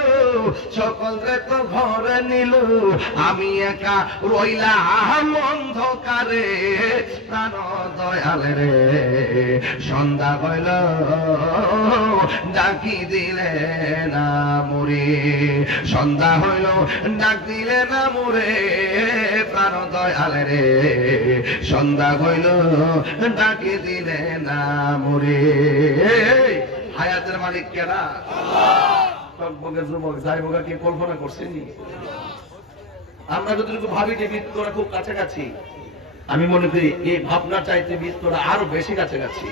সকলে তো ঘরে নিল। আমি একা রইলাম অন্ধকারে, প্রাণ দয়াল রে। সন্ধ্যা হইল ডাকি দিলে না মুরে, সন্ধ্যা হইল ডাক দিলে না মুরে, প্রাণ দয়াল রে। সন্ধ্যা হইল ডাকি দিলে না মুরে। হায়াতের মালিক কেনা টকবগের যুবক যাইবগা কি কল্পনা করছেনি? আমরা যতটুকু ভাবি যে মৃত্যুরা খুব কাছাকাছি, আমি মনে করি এই ভাবনা চাইতে মৃত্যুরা আরো বেশি কাছাকাছি।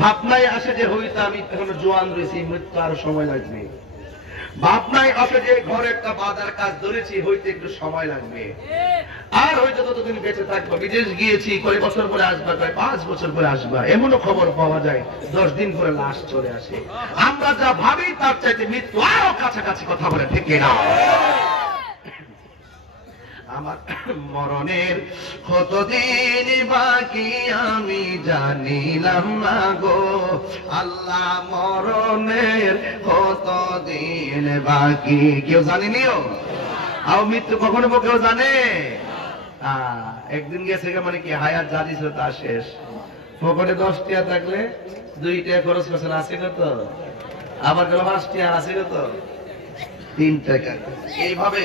ভাবনায় আসে যে হইতে আমি এখনো জোয়ান রয়েছি, মৃত্যু আরো সময় লাগবে। ভাবনায় আসে যে ঘরে একটা বাজার কাজ ধরেছি, হইতে একটু সময় লাগবে। আর হয়তো ততদিন বেঁচে থাকবো, বিদেশ গিয়েছি কয়েক বছর পরে আসবা, কয়েক 5 বছর পরে আসবা, এমনও খবর পাওয়া যায় 10 দিন পরে লাশ চলে আসে। আমরা যা ভাবি তার চাইতে মৃত্যু আরো কাছাকাছি, কথা বলে ঠিক না? আমার মরণের কতদিন বাকি আমি জানিলাম না গো আল্লাহ, মরণের কতদিন বাকি কেউ জানেনিও। আর মৃত্যু কখনো কেউ জানে? একদিন গেছে মানে কি হায়াত জানিস তা শেষ। পকেটে 10 টাকা থাকলে 2 টাকা খরচ করছেন, আছে কত? আবার গেল 5 টাকা, আছে কত? 3 টাকা। এইভাবে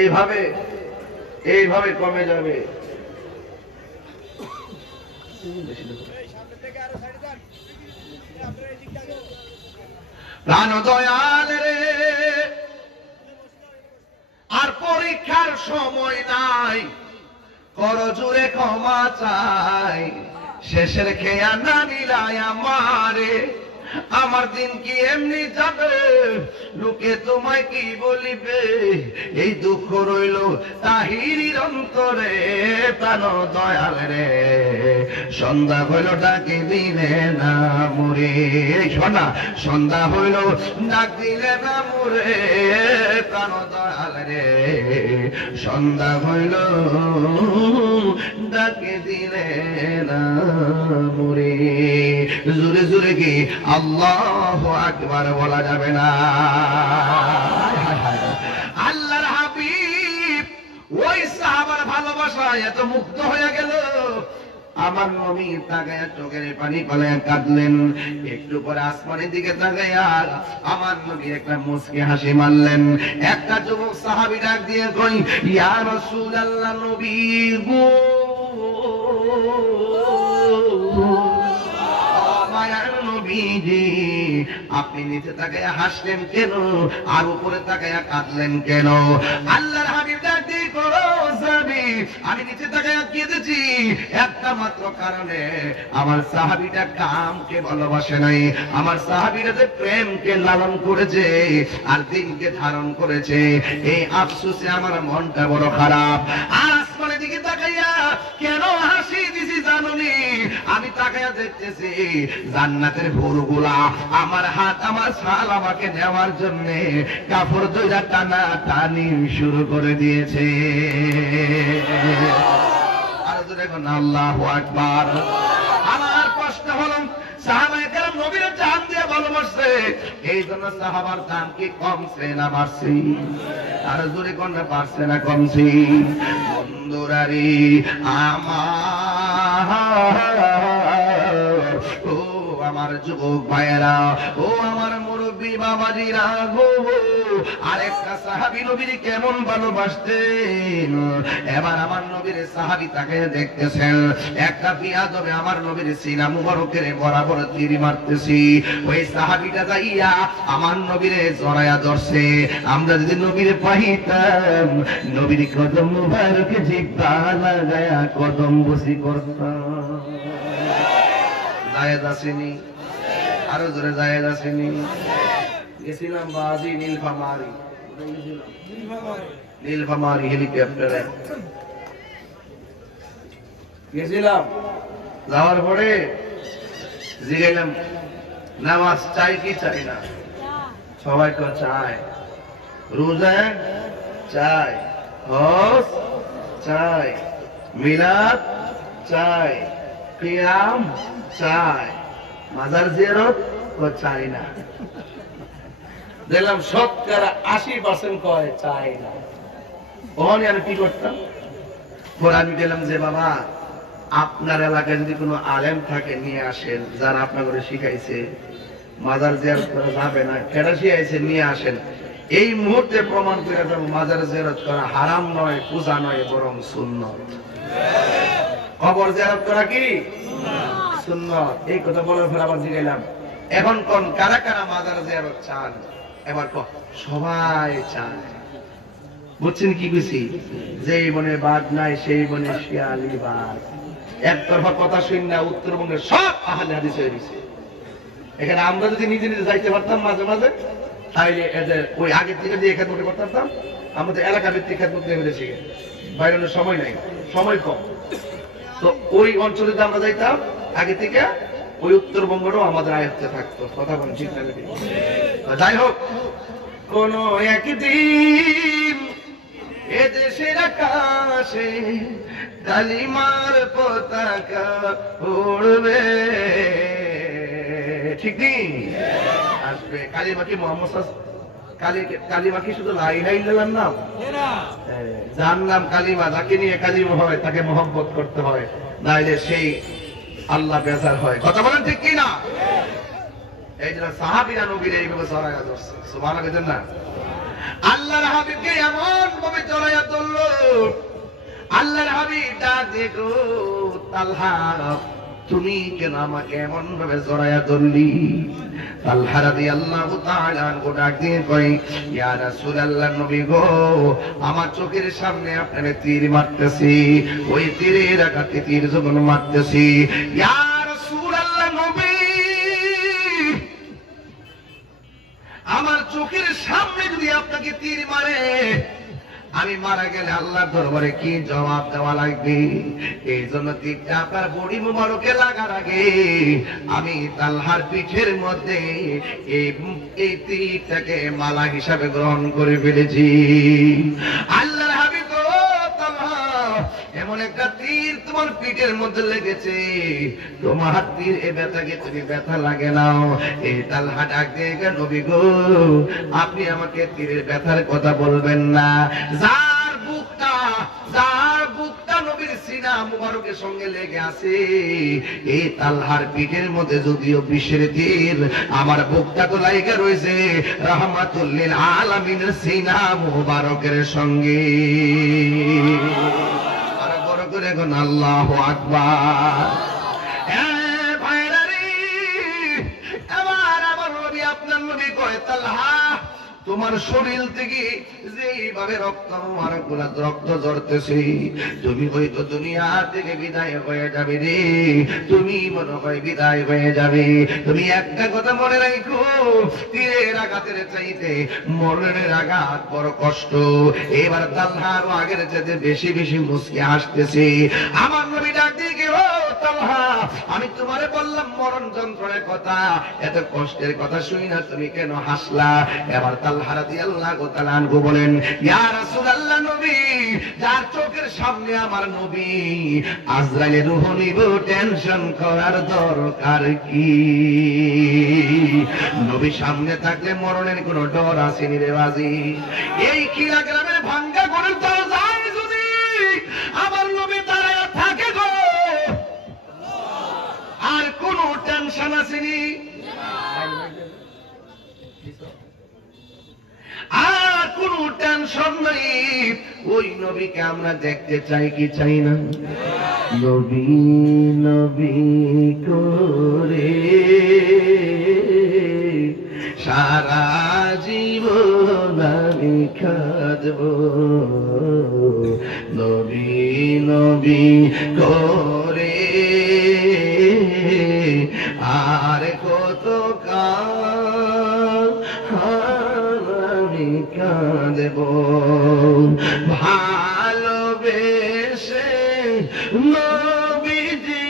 এইভাবে এইভাবে কমে যাবে। প্রাণ দয়াল রে, আর পরীক্ষার সময় নাই, করজোরে ক্ষমা চাই। শেষের খেয়া না মিলাই আমারে, আমার দিন কি এমনি যাবে, লোকে তোমায় কি বলিবে, এই দুঃখ রইল তাহিরির অন্তরে। প্রাণ দয়াল রে, সন্ধ্যা হইল ডাকি দিলে না মুরে, শোনা সন্ধ্যা হইল ডাক দিলে না মুরে, প্রাণ দয়াল রে। সন্ধ্যা হইল ডাকি দিলে না মুরে। জোরে জোরে কি আল্লাহু আকবার বলা যাবে না? আল্লাহর হাবিব ওই সাহাবার ভালোবাসায় এত মুগ্ধ হয়ে গেল, আমার নবী তাকায়া চোখের পানি ফেলে কাঁদলেন। একটু পরে আসমানের দিকে তাকায়া আমার নবী একটা মুচকি হাসি মারলেন। একটা যুবক সাহাবী ডাক দিয়ে কই, ইয়া রাসূলুল্লাহ, নবী গো, আপনি নিচে তাকায়া হাসলেন কেন, আর উপরে তাকায়া কাঁদলেন কেন? আল্লাহর হাবিব ডাক দিয়ে করো সাহাবী, আমি নিচে তাকায়া কেঁদেছি একটা মাত্র কারণে, আমার সাহাবীটা কামকে ভালোবাসে নাই, আমার সাহাবীরা যে প্রেমকে লালন করেছে আর দিনকে ধারণ করেছে, এই আফসোসে আমার মনটা বড় খারাপ। আসমানের দিকে তাকাইয়া কেন হাসি দিছি জানুনি? আমি তাকাইয়া দেখতেছি জান্নাতের ভোরগুলা আমার হাত আমার ছাল আমাকে নেওয়ার জন্য কাপড় দুইটা টানা টানি শুরু করে দিয়েছে। আর তো দেখুন আল্লাহু আকবার। আমার প্রশ্ন হলো, সাহাবায়ে কেরাম নবীর জান দিয়ে ভালোবাসছে, এই জন্য সাহাবার দাম কি কমছে না বাড়ছে? আর জোরে কোন না বাড়ছে না কমছে? বন্ধুরারি আমার যুবক ভাইয়েরা, ও আমার মুরব্বী বাবাজিরা গো, আরেকটা সাহাবী নবীর কেমন ভালোবাসতেন। এবার আমার নবীর সাহাবী তাকে দেখতেছেন, একটা বিয়াদবে আমার নবীর সিনা মুবারকের বরাবর তীর মারতেছি, ওই সাহাবীটা যাইয়া আমার নবীরে জড়ায়া ধরছে। আমরা যদি নবীরে পাইতাম, নবীর কদম মুবারকে জিব্বা লাগায়া কদম বসি করতাম। জায়েজ আসেনি? আরো জোরে জায়েজ আসেনি? গেছিলাম বাজি নীলফামারী, নীলফামারী হেলিকপ্টারে গেছিলাম। যাওয়ার পরে জিগাইলাম নামাজ চাই কি চাই না? সবাই তো চায়। রোজা চাই, হজ চাই, মিলাদ চাই, কিয়াম চাই, মাজার জিয়ারত চাই না। দেখলাম শতকরা 80% কয় চাই না। ওখানে আমি কি করতাম, পরে আমি গেলাম যে বাবা আপনার এলাকায় যদি কোনো আলেম থাকে নিয়ে আসেন, যারা আপনার করে শিখাইছে মাজার জিয়ারত করা যাবে না, কেডা শিখাইছে নিয়ে আসেন। এই মুহূর্তে প্রমাণ করে দেব মাজার জিয়ারত করা হারাম নয়, পূজা নয়, বরং সুন্নত। কবর জিয়ারত করা কি সুন্নত। এই কথা বলার পর আবার জিজ্ঞাসলাম এখন কোন কারা কারা মাজার জিয়ারত চান? এবার সবাই চায়। বুঝছেন কি বুঝি? যেই বনে বাদ নাই সেই বনে শিয়ালি বাদ। একতরফা কথা শুন না উত্তরবঙ্গের সব আহলে হাদিস হয়ে গেছে। এখানে আমরা যদি নিজে নিজে যাইতে পারতাম মাঝে মাঝে, তাইলে এদের ওই আগের থেকে দিয়ে খেদমত করতে পারতাম। আমাদের এলাকা ভিত্তিক খেদমত নিয়ে ফেলেছি, বাইরের সময় নাই, সময় কম। তো ওই অঞ্চলে যদি আমরা যাইতাম আগে থেকে, ওই উত্তরবঙ্গটাও আমাদের আয়ত্তে থাকতো। কথা বলেন ঠিক না? যাই হোক, কোন একদিন এদেশের আকাশে কালিমার পতাকা উড়বে, ঠিক নেই? আসবে কালিমা কি মোহাম্মদ কালিমা কি শুধু লা ইলাহা ইল্লাল্লাহর নাম? যার নাম কালিমা, যাকে নিয়ে কালিমা হয় তাকে মহব্বত করতে হয়, নাইলে সেই আল্লাহ বেজার হয়। কথা বলেন ঠিক কি না? এই জন্য সাহাবীরা নবীর এইভাবে জড়ায়া ধরছে। সুবহানাল্লাহ বলেন না? আল্লাহর হাবিবকে এমন ভাবে জড়ায়া ধরলো, আল্লাহর হাবিব ডাক দেখো তালহা তুমি কেন আমাকে এমন ভাবে জড়ায়া ধরলি? তালহা রাদিয়াল্লাহু তাআলা আনহু ডাক দিয়ে কই, ইয়া রাসূলুল্লাহ, নবী গো, আমার চোখের সামনে আপনারে তীর মারতেছি, ওই তীরের আঘাতে তীর যখন মারতেছি, ইয়া রাসূলুল্লাহ নবী, আমার চোখের সামনে যদি আপনাকে তীর মারে, আমি মারা গেলে আল্লাহর দরবারে কি জবাব দেওয়া লাগবে? এই জন্য তীরটা আপনার বডি মোবারকে লাগার আগে আমি তালহার পিঠের মধ্যে এই তীরটাকে মালা হিসাবে গ্রহণ করে ফেলেছি। আল্লাহর হাবিব গো তালহা, এমন একটা তীর তোমার পিঠের মধ্যে লেগেছে, তোমার তীর এ ব্যথাকে তুমি ব্যথা লাগে নাও। এই তালহা ডাক দিয়ে গেল, নবী গো, আপনি আমাকে তীরের ব্যথার কথা বলবেন না। যার বুকটা নবীর সিনা মুবারকের সঙ্গে লেগে আছে, এই তালহার পিঠের মধ্যে যদিও বিষের তীর, আমার বুকটা তো লাইগা রয়েছে রাহমাতুল লিল আলামিনের সিনা মুবারকের সঙ্গে। আর বড় করে কোন আল্লাহু আকবার। ভাইরা রে, এবার আমার নবী, আপনার নবী কয়, তালহা তোমার শরীর থেকে যেইভাবে রক্ত ঝরতেছে, তুমি হয়তো দুনিয়া থেকে বিদায় হয়ে যাবে রে, তুমি মনে হয় বিদায় হয়ে যাবে। তুমি একটা কথা মনে রাখো, তীরের আঘাতের চাইতে মরণের আঘাত বড় কষ্ট। এবার তালহার আগের চাইতে বেশি বেশি মুচকি হাসতেছে। আমার নবী ডাক দিয়ে কে, ও তালহা, আমি তোমারে বললাম মরণ যন্ত্রণার কথা, এত কষ্টের কথা শুনি না তুমি কেন হাসলা? এবার তালহা রাদিয়াল্লাহু তাআলা আনহু বলেন, ইয়া রাসূলুল্লাহ নবী, যার চোখের সামনে আমার নবী, আজরাইলের রূহ নিব, টেনশন করার দরকার কি? নবী সামনে থাকলে মরণের কোনো ডর আসেনি রে বাজি। এই কিলা গ্রামের ভাঙ্গা ঘরের দরজায় যদি আমার নবী দাঁড়ায় থাকে গো, আর কোনো টেনশন আসেনি, আর কোন টেনশন নাই। ওই নবীকে আমরা দেখতে চাই কি চাই না? নবী নবী করে সারা জীবন আমি কাঁদব, নবী নবী করে আর কত কাঁদব, ভালোবেসে নবীজিকে,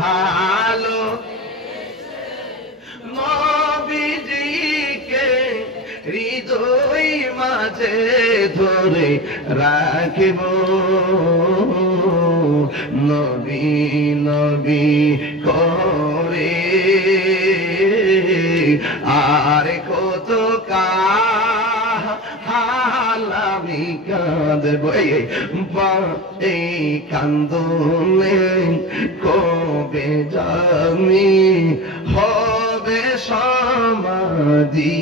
ভালো নবীজিকে হৃদয় মনে রাখিব নবী নবী করে আর কত আমি কাঁদব এই কান্দনে কবে জানি হবে সমাধি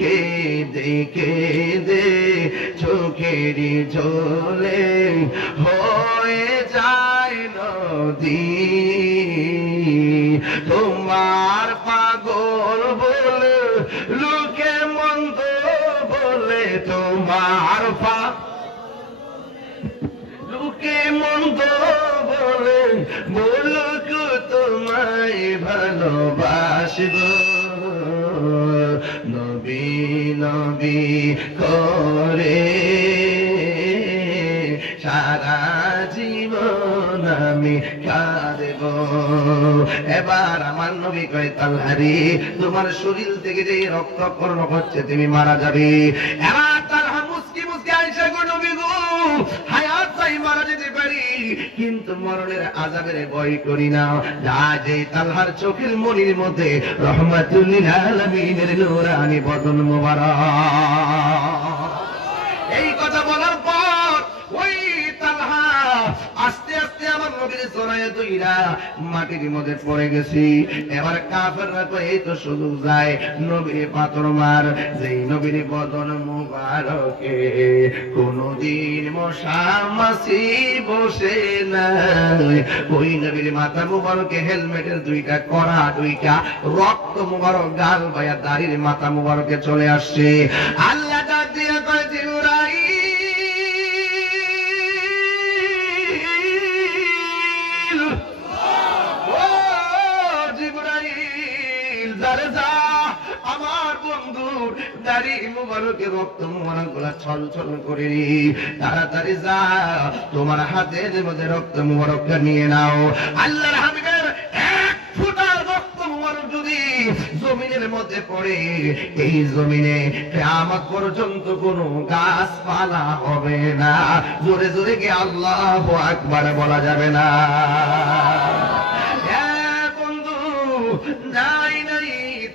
কেঁদে কেঁদে চোখের জলে হয়ে যায় নদী তোমার পাগল বলে লোকে মন্দ বলে তোমার লোকে মন্দ বলে বলুক তোমায় ভালোবাসব নবী নবী করে সারা জীবন আমি কাঁদব এবার আমার নবী কয় তালহারি তোমার শরীর থেকে যে রক্তকর্ণ হচ্ছে তুমি মারা যাবে এবার তালহা মুস্কি মুস্কি আয়েশা গো নবী গো হায়াত চাই মারা যেতে পারি কিন্তু মরণের আযাবের ভয় করি না যা যে তালহার চোখের মনির মধ্যে রহমাতুল লিল আলামিনের নূরানি বদন মোবারক এই কথা বলার পর ওই তালহা আস্তে আস্তে আমার নবীর জড়ায়ে ধইরা মাটির মধ্যে পড়ে গেছি এবার কাফেররা কই এই তো সুযোগ যায় নবীর পাথর মার যেই নবীর বদন মোবারকে কোনদিন মশা মাছি বসে নাই ওই নবীর মাথা মোবারকে হেলমেটের দুইটা কড়া দুইটা রক্ত মোবারক গাল বায়া দাড়ির মাথা মোবারকে চলে আসছে আল্লাহ ডাক দিয়া কয় জিবরাইল আমার বন্ধুর দাড়ি মুবারকে রক্ত মোবারক গুলা ছল ছল করে তাড়াতাড়ি যা তোমার হাতের মধ্যে রক্ত মোবারকটা নিয়ে নাও আল্লাহর হাবিবের এক ফোঁটা রক্ত মোবারক যদি জমিনের মধ্যে পড়ে এই জমিনে কিয়ামত পর্যন্ত কোনো গাছপালা হবে না জোরে জোরে কি আল্লাহু আকবার বলা যাবে না নাই নাই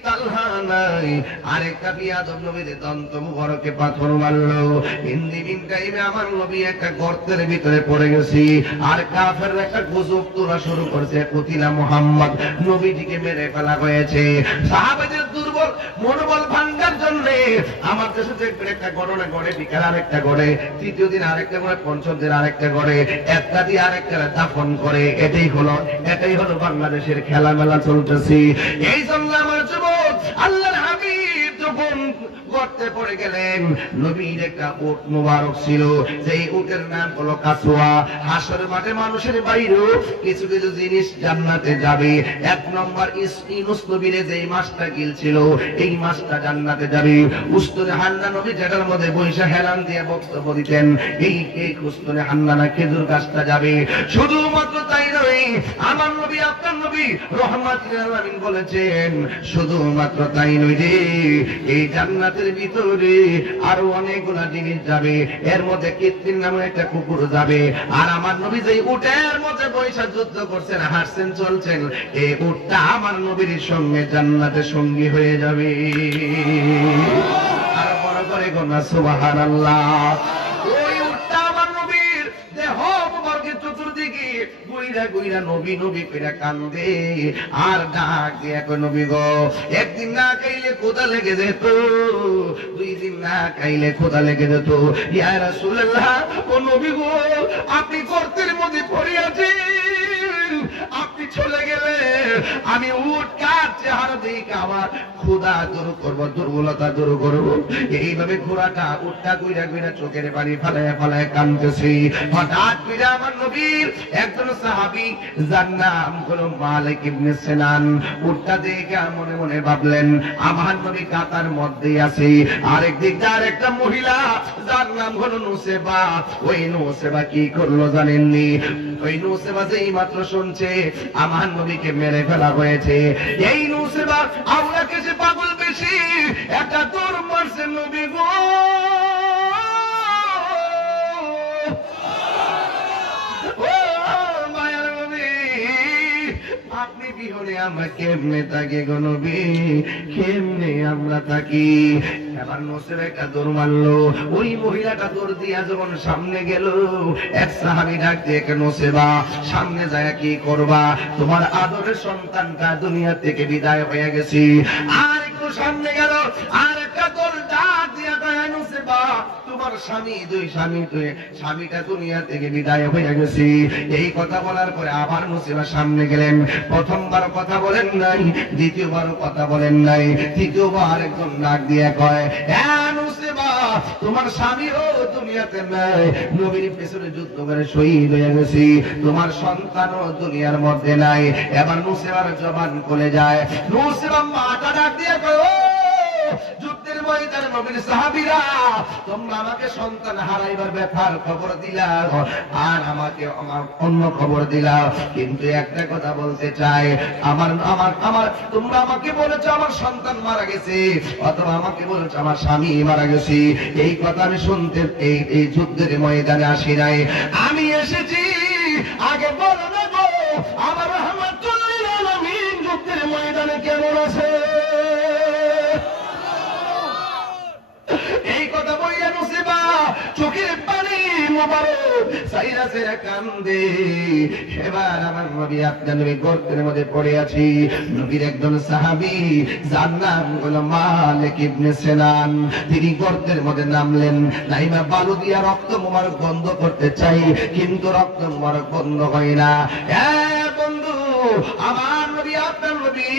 তালহা নাই আরেকটা বিয়াদব নবীর দন্ত মুবারকে পাথর মারলো ইন্দিমিন টাইমে আমার নবী একটা গর্তের ভিতরে পড়ে গেছি আর কাফেররা একটা গুজব তোলা শুরু করছে কতিলা মুহাম্মদ নবীজিকে মেরে ফেলা হয়েছে সাহাবাদের দুর্বল মনোবল ভাঙার জন্য আমার দেশে একটা ঘটনা ঘটে বিকাল আরেকটা ঘটে তৃতীয় দিন আরেকটা ঘটে পঞ্চম দিন আরেকটা ঘটে একটা দিয়ে আরেকটা দাফন করে এটাই হলো বাংলাদেশের খেলামেলা চলতেছে এই জন্য আমার যুবক আল্লাহর হাবিব যখন গর্তে পড়ে গেলেন নবীর একটা উট মুবারক ছিল যেই উটের নাম হলো কাসওয়া হাসর মাঠে মানুষের বাইরেও কিছু কিছু জিনিস জান্নাতে যাবে এক নম্বর ইউনূস নবীর যেই মাছটা গিলছিল এই মাছটা জান্নাতে যাবে উস্তুনে হান্না নবী যেটার মধ্যে বৈশা হেলান দিয়ে বক্তব্য দিতেন এই উস্তুনে হান্না না খেজুর গাছটা যাবে শুধুমাত্র তাই নয় আমার নবী আপনার নবী রহমাতুল লিল আলামিন বলেছেন শুধুমাত্র তাই নয় যে এই জান্নাতের ভিতরে আরো অনেকগুলা জিনিস যাবে এর মধ্যে কৃত্রিম নামে একটা কুকুর যাবে আর আমার নবী যেই উটের মধ্যে বৈশা যুদ্ধ করছেন হাসছেন চলছেন এই উটটা আমার নবীর সঙ্গে জান্নাতে সঙ্গী হয়ে যাবে আর বড় করে গোনা সুবহানাল্লাহ ওই উটটা আমার নবীর দেহ মুবারকের চতুর্দিকে গুইরা গুইরা নবী নবী কইরা কান্দে আর ডাক দিয়া কই নবী গো একদিন না খাইলে ক্ষুধা লেগে যেত দুই দিন না খাইলে ক্ষুধা লেগে যেত ইয়া রাসূলুল্লাহ ও নবী গো আপনি গর্তের মধ্যে পড়ে আছেন আপনি চলে গেলে আমি উট কার চেহারা দেখে আমার ক্ষুধা দূর করব দুর্বলতা দূর করব এইভাবে ঘোড়াটা উটটা গুইরা গুইরা চোখের পানি ফেলায় ফেলায় কাঁদতেছে হঠাৎ করে আমার নবীর একজন সাহাবী যার নাম হলো মালিক ইবনে সিনান উটটা দেখে মনে মনে ভাবলেন আমার নবী কাতার মধ্যে আছে আরেক দিক যার একটা মহিলা যার নাম হলো নুসেবা ওই নুসেবা কি করলো জানেননি ওই নুসেবা যেই মাত্র শুনছে আমার নবীকে মেরে ফেলা হয়েছে, এই নুসেবা আওলাকে যে পাগল বেশি একটা দৌড় মারছে নবী গো। আপনি বিহনে আমরা কেমনে থাকি গো নবী, কেমনে আমরা থাকি? এবার নসের একটা দৌড় মারলো, ওই মহিলাটা দৌড় দিয়া যখন সামনে গেল, এক সাহাবী ডাক দিয়ে, নসেবা সামনে যায় কি করবা? তোমার আদরের সন্তানটা দুনিয়া থেকে বিদায় হয়ে গেছে। আর একটু সামনে গেল, আর একটা দৌড় ডাক দিয়া কয়, নসেবা তোমার স্বামী স্বামীটা দুনিয়া থেকে বিদায় হয়ে গেছে। এই কথা বলার পরে আবার নসিবা সামনে গেলেন। প্রথমবার কথা বলেন নাই, দ্বিতীয়বার কথা বলেন নাই, তৃতীয়বার একজন ডাক দিয়ে কয়, নসিবা তোমার স্বামীও দুনিয়াতে নাই, নবীর পেছনে যুদ্ধ করে শহীদ হয়ে গেছে, তোমার সন্তানও দুনিয়ার মধ্যে নাই। এবার নসিবার জবান খুলে যায়। নসিবা মাটা ডাক দিয়ে কয়, যুদ্ধের ময়দানে নবীর সাহাবীরা তোমরা আমাকে সন্তান হারাইবার ব্যাপার খবর দিলা, আর আমাকে অন্য খবর দিলা, কিন্তু একটা কথা বলতে চাই, তোমরা আমাকে বলেছো আমার সন্তান মারা গেছে, অথবা আমাকে বলেছো আমার স্বামী মারা গেছে। এই কথা আমি শুনতে এই যুদ্ধের ময়দানে আসি নাই, আমি এসেছি আগে বলো না গো আমার রাহমাতুল লিল আলামিন যুদ্ধের ময়দানে কেমন আছে। এই কথা বইয়া নসিবা চোখের পানি মোবারক সাইরা সাইরা কান্দে। এবার আমার নবী আপনার নবী গর্তের মধ্যে পড়ে আছি, নবীর একজন সাহাবী যার নাম হলো মালিক ইবনে সিনান, তিনি গর্তের মধ্যে নামলেন। নাইমা বালু দিয়া রক্ত মোবারক বন্ধ করতে চাই, কিন্তু রক্ত মোবারক বন্ধ হয় না। বন্ধু আমার নবী আপনার নবী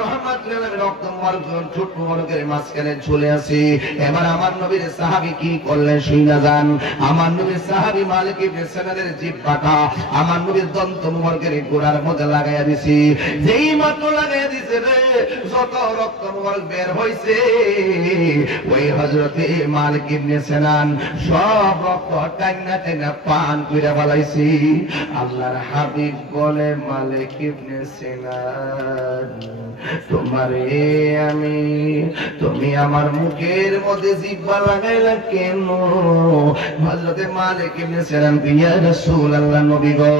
রহমাতুল লিল রক্ত মোবারক ছোট মোবারকের মাঝখানে ঝুলে আছে। এবার আমার নবীর সাহাবী কি করলেন শুইনা যান। আমার নবীর সাহাবী মালিক ইবনে সিনানের জিহ্বাটা আমার নবীর দন্ত মোবারকের গোড়ার মধ্যে লাগাইয়া দিছি। যেই মাত্র লাগাইয়া দিছে রে, যত রক্ত মোবারক বের হইছে, ওই হযরতে মালিক ইবনে সিনান সব রক্ত টাইনা টাইনা পান কইরা ফেলাইছি। আল্লাহর হাবিব বলে, মালিক ইবনে সিনান তোমারে আমি, তুমি আমার মুখের মধ্যে জিহ্বা লাগাইলা কেন? হযরতে মালিক ইবনে সিনান ইয়া রাসূলুল্লাহ নবী গো,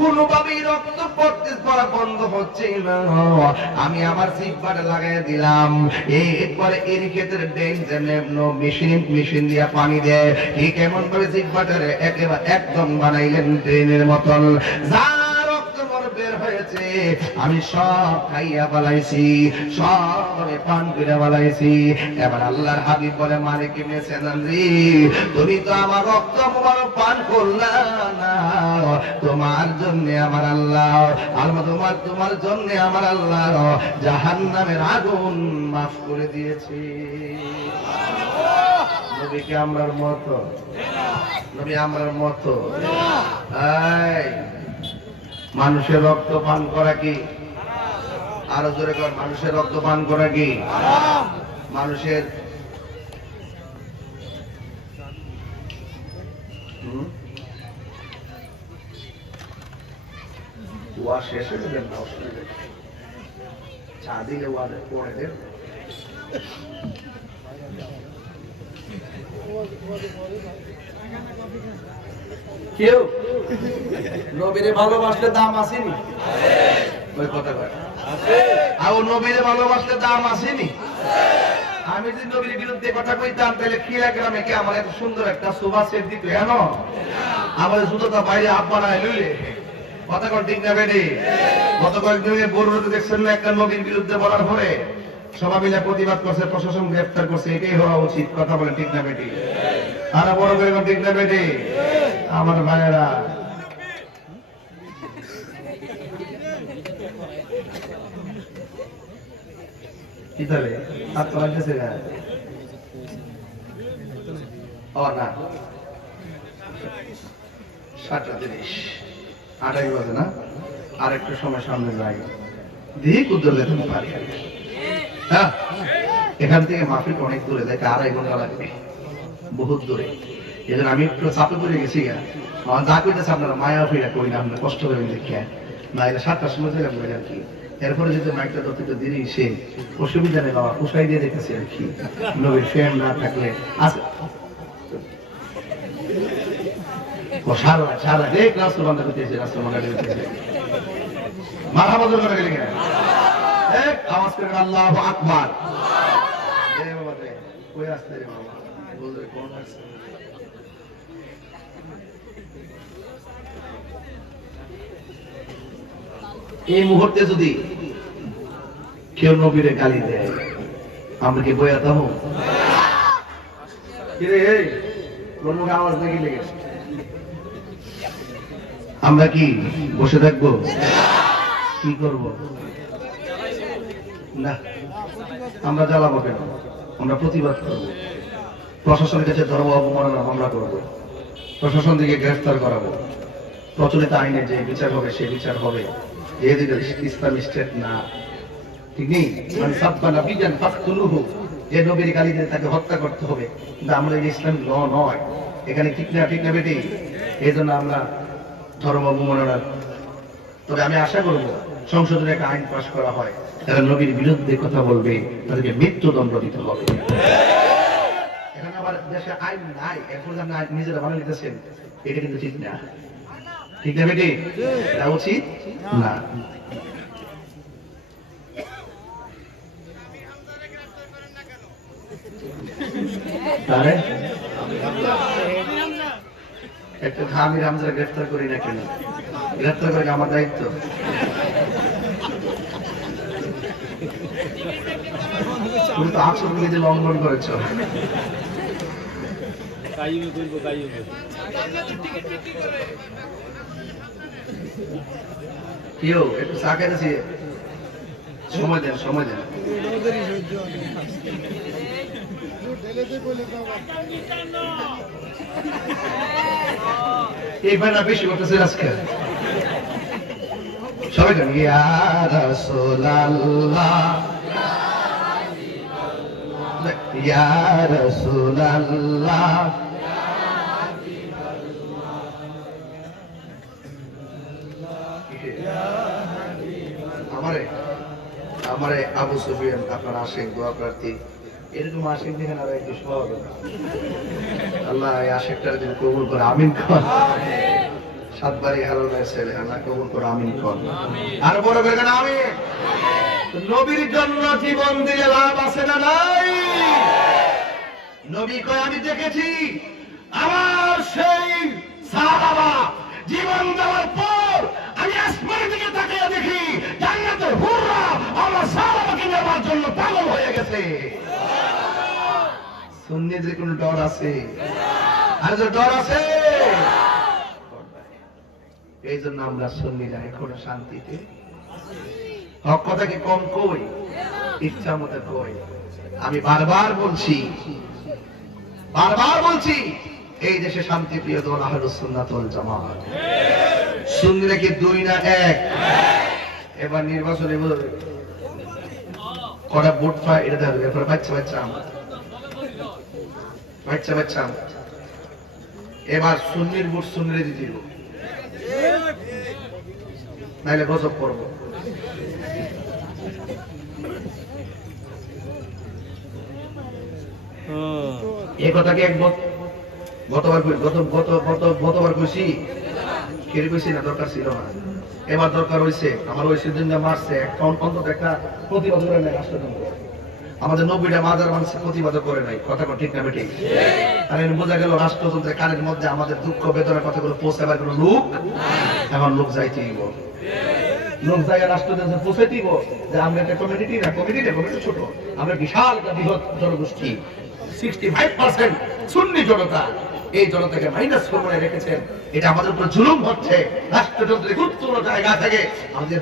কোনোভাবেই রক্ত পড়তে বন্ধ হচ্ছে না, আমি আমার জিহ্বাটা লাগাইয়া দিলাম। এরপরে এর ক্ষেত্রে মেশিন দিয়া পানি দেয়, এই কেমন করে জিহ্বাটারে একেবারে একদম বানাইলেন ট্রেনের মতন। যা বের হয়েছে আমি সব খাইয়া ফেলাইছি, সব পান করে ফেলাইছি। এবার আল্লাহর হাবিব বলে, মালিক ইবনে সিনান রে, তুমি তো আমার রক্ত মোবারক পান করলা না, তোমার জন্য আমার আল্লাহ, তোমার জন্য আমার আল্লাহ জাহান্নামের আগুন মাফ করে দিয়েছে। নবীকে আমরার মতো, নবী আমরার মতো। মানুষের রক্ত পান করা কি? আরো জোরে কর, মানুষের রক্ত পান করা কি? মানুষের ওয়া শেষ হয়ে যাবে না, অসুবিধা চা দিলে ওয়াদে পড়ে দেব। কেউ নবীরে ভালোবাসলে দাম আসেনি? ওই কথা কয় আর নবীরে ভালোবাসলে দাম আসেনি? আমি যদি নবীর বিরুদ্ধে কথা কইতাম তাহলে কিরা গ্রামে কে আমার এত সুন্দর একটা শোভা সেট দিত, কেন আমাদের জুতোটা বাইরে আব্বারা লইলে কথা কর ঠিক না বেডি? গত কয়েকদিনে বড়ুতে দেখছেন না, একটা নবীর বিরুদ্ধে বলার পরে সবাই মিলে প্রতিবাদ করছে, প্রশাসন গ্রেফতার করছে। এটাই হওয়া উচিত, কথা বলে ঠিক না বেটি? আর বড় করে ঠিক না বেটি? আমার ভাইয়েরা কি তাহলে আপনারা কাছে না? ও না 7:30 8 বাজে না, আর একটু সময় সামনে যাই দিক উদ্যোগ যেতে পারি। হ্যাঁ, এখান থেকে মাহফিল অনেক দূরে, দেখে 2.5 ঘন্টা লাগবে, বহুত দূরে। এই জন্য আমি একটু চাপে পড়ে গেছি গা, আমার যা কইতেছে আপনারা মায়া ফিরা করি না, আপনারা কষ্ট করে দেখে না, এটা 7টার সময় যেলাম বলে আর কি। এরপরে যদি মাইকটা যত দেরি সে অসুবিধা নেই বাবা, পোষাই দিয়ে দেখতেছি আর কি, নবীর ফ্যান না থাকলে আছে সারা সারা দেখ রাস্তা বন্ধ করতেছে, রাস্তা বন্ধ করতেছে মারহাবা জোরে করে গেলে এক আওয়াজ করে আল্লাহু আকবার। এ বাবা রে কই আসছে রে বাবা, বলরে কোন আসছে? এই মুহূর্তে যদি কেউ নবীরে গালি দেয় আমরা কি বইয়া থামো? কিরে এই তোর মুখে আওয়াজ নাকি লেগেছে? আমরা কি বসে থাকবো? কি করব না, আমরা জ্বালাবো কেন? আমরা প্রতিবাদ করব, প্রশাসনের কাছে ধর্ম অবমাননা মামলা করব, প্রশাসন থেকে গ্রেফতার করাবো, প্রচলিত আইনে যে বিচার হবে সেই বিচার হবে। যেহেতু ইসলামী স্টেট না, ঠিক নেই, মানে সাব্বা নাবিয়ান ফাকতুলুহু, যে নবীর গালি দিয়ে তাকে হত্যা করতে হবে, কিন্তু আমরা এই ইসলামী ল নয় এখানে, ঠিক না? ঠিক না বেটি? এই জন্য আমরা ধর্ম অবমাননা। তবে আমি আশা করব সংসদের একটা আইন পাস করা হয়, যারা নবীর বিরুদ্ধে কথা বলবে তাদেরকে মৃত্যুদণ্ড দিতে হবে। এখানে আবার দেশে আইন নাই, এখন আপনি নিজেরা বানিয়ে নিতেছেন, এটা কিন্তু ঠিক না। ঠিক না বেটি? এটা উচিত না। তারে একটা আমির হামজা গ্রেফতার করি না কেন? গ্রেফতার করে আমার দায়িত্ব। তুমি তো আচরণবিধি লঙ্ঘন করেছ। কেউ একটু চা খেতেছি, সময় দেন, সময় দেন। এই ভাইরা বেশি করতেছে আজকে সবাই জানি। ইয়া রাসূলুল্লাহ ইয়া রাসূলুল্লাহ, আমারে আমারে আবু সুফিয়ান আপনার আশিক দোয়া প্রার্থী, এরকম আশিক দেখেন আর একটু সহজ আল্লাহ এই আশিকটার যদি কবুল করে আমিন কর। সাতবারই হারানোর ছেলে আল্লাহ কবুল করে আমিন কর। আর বড় করে কেন আমিন? নবীর জন্য জীবন দিলে লাভ আছে না নাই? নবী কয় আমি দেখেছি আমার সেই সাহাবা জীবন দেওয়ার পর আমি আসমানের দিকে তাকিয়ে দেখি জান্নাতের হুররা আমার সাহাবাকে নেওয়ার জন্য পাগল হয়ে গেছে। সুন্নি যে কোনো ডর আছে? আর যে ডর আছে, এই জন্য আমরা সুন্নিরা এখন শান্তিতে হক কথাকে কম কই, ইচ্ছা মতো কই। আমি বারবার বলছি এই দেশে শান্তিপ্রিয় দল আহলুস সুন্নাত ওয়াল জামাত। সুন্নিরা কি দুই না এক? এবার নির্বাচনে কটা ভোট পায় এটা দেখবে, এরপরে বাচ্চা এবার সুন্নির ভোট সুন্নিরে দিতে দিব, নাইলে গজব করবো। এই কথাকে গতবার কইছি, কেড়ে কইছি না, দরকার ছিল না। এবার দরকার হয়েছে, আমার ওই সিদ্ধান্ত মারছে অন্তত একটা প্রতিবাদ করে নাই রাষ্ট্রযন্ত্র। আমাদের 90টা মাজার মানুষ প্রতিবাদ করে নাই, কথা ঠিক না বেঠিক? আর বোঝা গেল রাষ্ট্রযন্ত্রের কানের মধ্যে আমাদের দুঃখ বেদনার কথাগুলো পৌঁছাবার কোনো লোক এখন লোক যাইতেই লোক জায়গা রাষ্ট্রযন্ত্রে পৌঁছাইতেই যে আমরা একটা কমিটি ছোট, আমরা বিশাল একটা বৃহৎ জনগোষ্ঠী, 65% সুন্নি জনতা, এই জনতাকে মাইনাস করে রেখেছেন। এটা আমাদের উপর জুলুম হচ্ছে। রাষ্ট্রযন্ত্রের গুরুত্বপূর্ণ জায়গা থেকে আমাদের